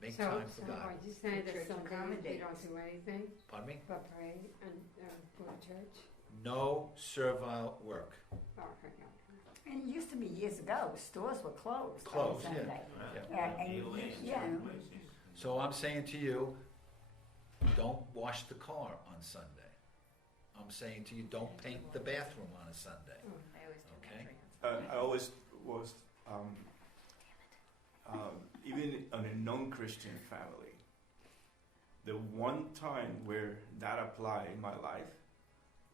Make time for God. Are you saying The that church Sunday you don't do anything Pardon me? but pray and go to church? No servile work. Oh, okay, yeah. And it used to be years ago, stores were closed. Closed, on yeah. Sunday. Yeah. And yeah. So I'm saying to you, don't wash the car on Sunday. I'm saying to you, don't paint the bathroom on a Sunday. I always do Okay. I always was, even on a non-Christian family, the one time where that applied in my life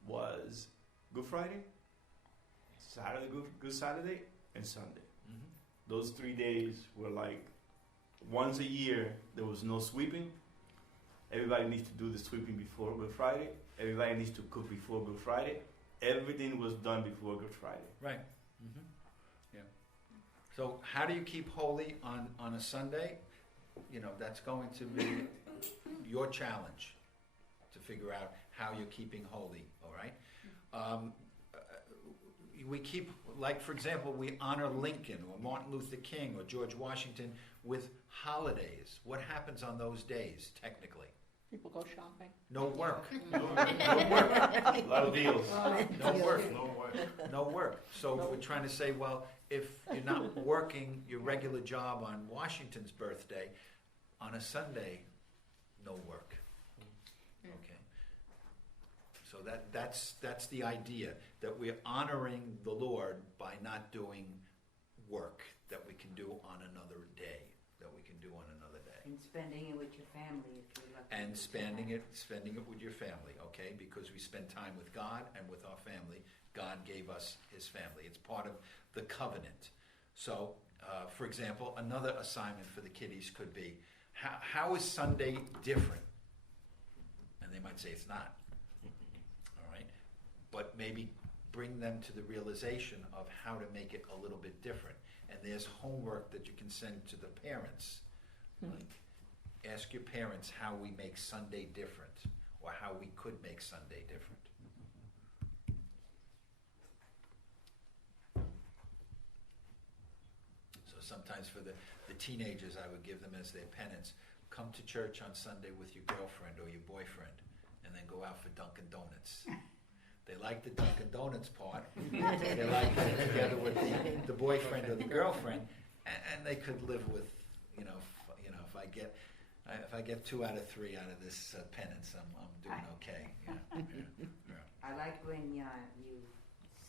was Good Friday, Saturday, Good Saturday, and Sunday. Those 3 days were like, once a year, there was no sweeping. Everybody needs to do the sweeping before Good Friday. Everybody needs to cook before Good Friday. Everything was done before Good Friday. Right. Yeah. So how do you keep holy on a Sunday? That's going to be your challenge to figure out how you're keeping holy, all right? We keep, like for example, we honor Lincoln or Martin Luther King or George Washington with holidays. What happens on those days, technically? People go shopping. No work. No No work. A lot of deals. No work. No work. No work. So we're trying to say, well, if you're not working your regular job on Washington's birthday, on a Sunday, no work. Okay. So that's the idea, that we're honoring the Lord by not doing work that we can do on another day, And spending it with your family if you're lucky. And spending it with your family, okay? Because we spend time with God and with our family. God gave us his family. It's part of the covenant. So, for example, another assignment for the kiddies could be, how is Sunday different? And they might say it's not. All right? But maybe bring them to the realization of how to make it a little bit different. And there's homework that you can send to the parents. Like, ask your parents how we make Sunday different, or how we could make Sunday different. So sometimes for the teenagers, I would give them as their penance, come to church on Sunday with your girlfriend or your boyfriend, and then go out for Dunkin' Donuts. They like the Dunkin' Donuts part. They like getting together with the boyfriend or the girlfriend, and they could live with, if I get 2 out of 3 out of this penance, I'm doing okay. Yeah. I like when you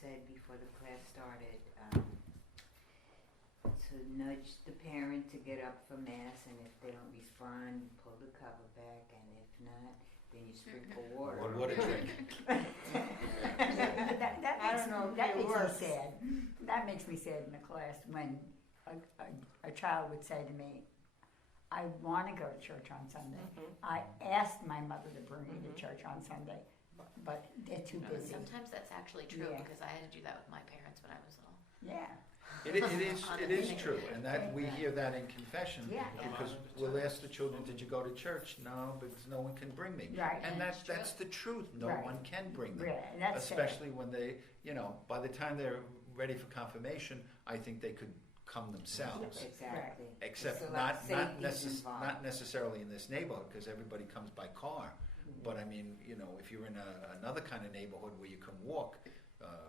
said before the class started to nudge the parent to get up for mass, and if they don't respond, pull the cover back, and if not, then you sprinkle water. What a drink. That makes me sad. That makes me sad in the class when a child would say to me, I want to go to church on Sunday. I asked my mother to bring me to church on Sunday, but they're too busy. Sometimes that's actually true Yeah. because I had to do that with my parents when I was little. Yeah. It is true, and that we hear that in confession, Yeah. because we'll ask the children, did you go to church? No, because no one can bring me. Right. And That's that's the truth. No Right. one can bring them. Yeah, and that's sad. Especially when they, by the time they're ready for confirmation, I think they could come themselves. Exactly. Except So not safety's involved. not necessarily in this neighborhood, because everybody comes by car. Mm-hmm. But I mean, if you're in another kind of neighborhood where you can walk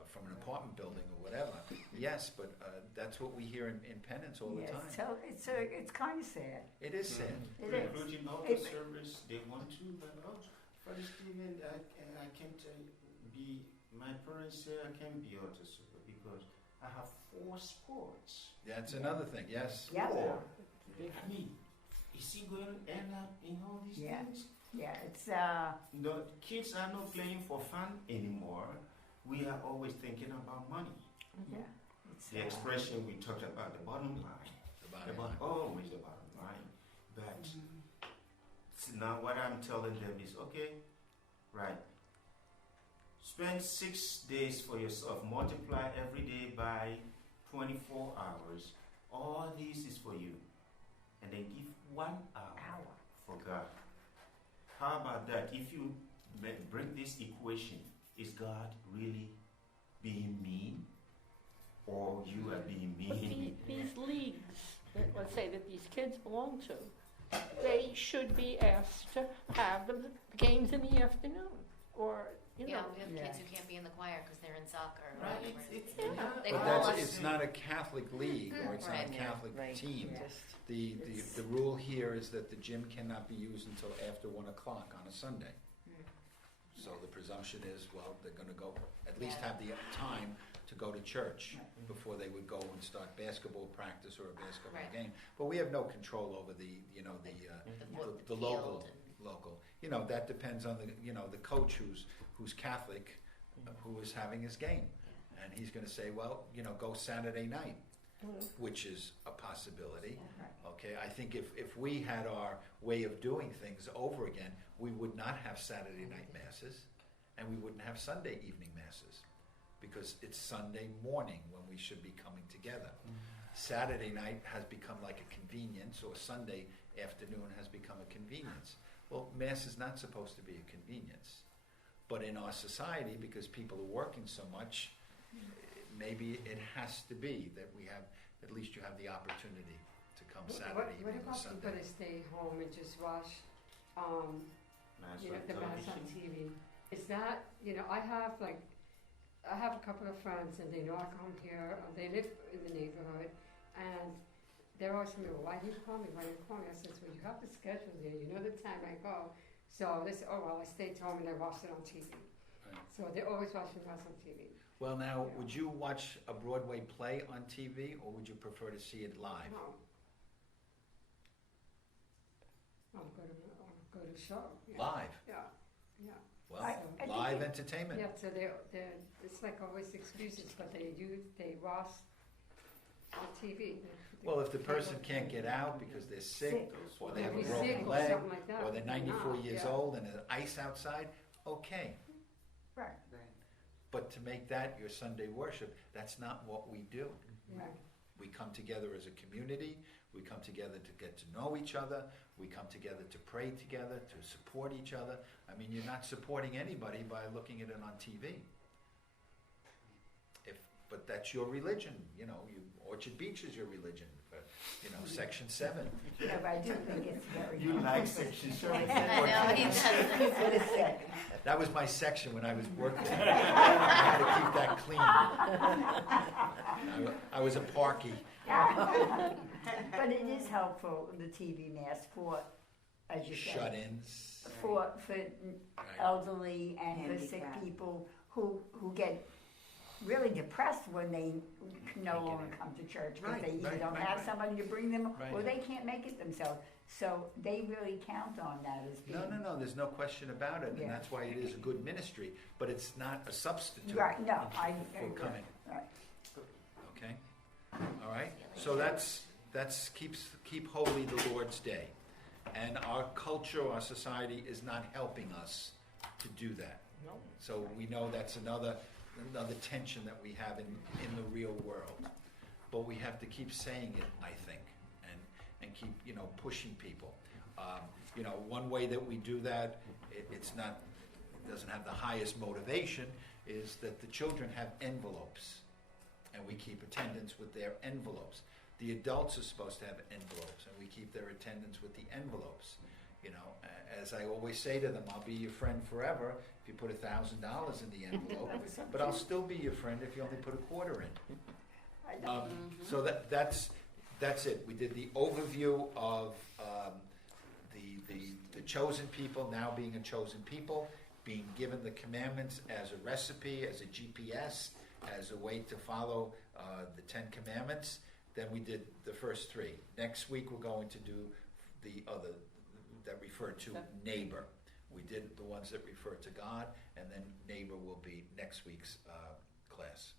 from an apartment building or whatever, yes, but that's what we hear in penance all the Yes, time. so it's kind of sad. It is sad. It is. Including all the service, they want to, but Father Stephen, I can't be, my parents say I can't be altar server because I have 4 sports. That's another thing, yes. Yeah. 4. I mean, is he going to end up in all these Yeah. things? Yeah, it's The kids are not playing for fun anymore. We are always thinking about money. yeah. It's The expression we talked about, the bottom line. Always the bottom line. But now what I'm telling them is, okay, right. Spend 6 days for yourself. Multiply every day by 24 hours. All this is for you. And then give 1 hour for God. How about that? If you bring this equation, is God really being mean? Or you are being But mean? these leagues, let's say that these kids belong to, they should be asked to have the games in the afternoon, or We have kids who can't be in the choir because they're in soccer. Or Right? whatever. It's They But call us. it's not a Catholic league, or it's not a Right. Catholic Right. team. Yeah. The rule here is that the gym cannot be used until after 1 o'clock on a Sunday. So the presumption is, well, they're going to go, at least have the time to go to church before they would go and start basketball practice or a basketball Right. game. But we have no control over the The local. field. That depends on the coach who's Catholic, who is having his game. And he's going to say, well, go Saturday night, which is a possibility. Okay, I think if we had our way of doing things over again, we would not have Saturday night masses, and we wouldn't have Sunday evening masses, because it's Sunday morning when we should be coming together. Saturday night has become like a convenience, or Sunday afternoon has become a convenience. Well, mass is not supposed to be a convenience, but in our society, because people are working so much, maybe it has to be that we have, at least you have the opportunity to come Saturday What evening or about Sunday. people that stay home and just watch the mass on TV? Is that, I have a couple of friends, and they know I come here, they live in the neighborhood, and they're always saying, well, why didn't you call me? Why didn't you call me? I said, well, you have the schedule there. You know the time I go. So they said, oh, well, I stayed home and they watched it on TV. Right. So they're always watching us on TV. Well, now, would you watch a Broadway play on TV, or would you prefer to see it live? No. I'll go to show. Yeah. Live? Yeah, yeah. Well, I think live it- entertainment. Yeah, so it's like always excuses, but they watch on TV. Well, if the person can't get out because they're sick, or they have a Maybe broken sick or leg, something like that. or they're 94 No, years yeah. old and there's ice outside, okay. Right. Right. But to make that your Sunday worship, that's not what we do. Right. We come together as a community, we come together to get to know each other, we come together to pray together, to support each other. I mean, you're not supporting anybody by looking at it on TV. But that's your religion, you know, Orchard Beach is your religion, Section 7. Yeah, but I do think it's very. You like Section 7. I know, he doesn't. He's gonna say. That was my section when I was working. I had to keep that clean. I was a parkie. But it is helpful, the TV mass, for, as you said, Shut-ins. for Right. elderly and for sick Handicapped. people who get really depressed when they no Can't get longer in. come to church because Right, they either right, don't right, have right. somebody to bring them Right. or they can't make it themselves. So they really count on that as being No, there's no question about it, Yeah. and that's why it is a good ministry, but it's not a substitute right. No, I for agree. coming, Right. okay? All right, so that's keep holy the Lord's Day. And our culture, our society is not helping us to do that. No. So we know that's another tension that we have in the real world. But we have to keep saying it, I think, and keep, pushing people. One way that we do that, it doesn't have the highest motivation, is that the children have envelopes, and we keep attendance with their envelopes. The adults are supposed to have envelopes, and we keep their attendance with the envelopes. As I always say to them, I'll be your friend forever if you put $1,000 in the envelope, but I'll still be your friend if you only put a quarter in. I know. So that's it. We did the overview of the chosen people now being a chosen people, being given the commandments as a recipe, as a GPS, as a way to follow the 10 Commandments. Then we did the first 3. Next week we're going to do the other that refer to neighbor. We did the ones that refer to God, and then neighbor will be next week's class.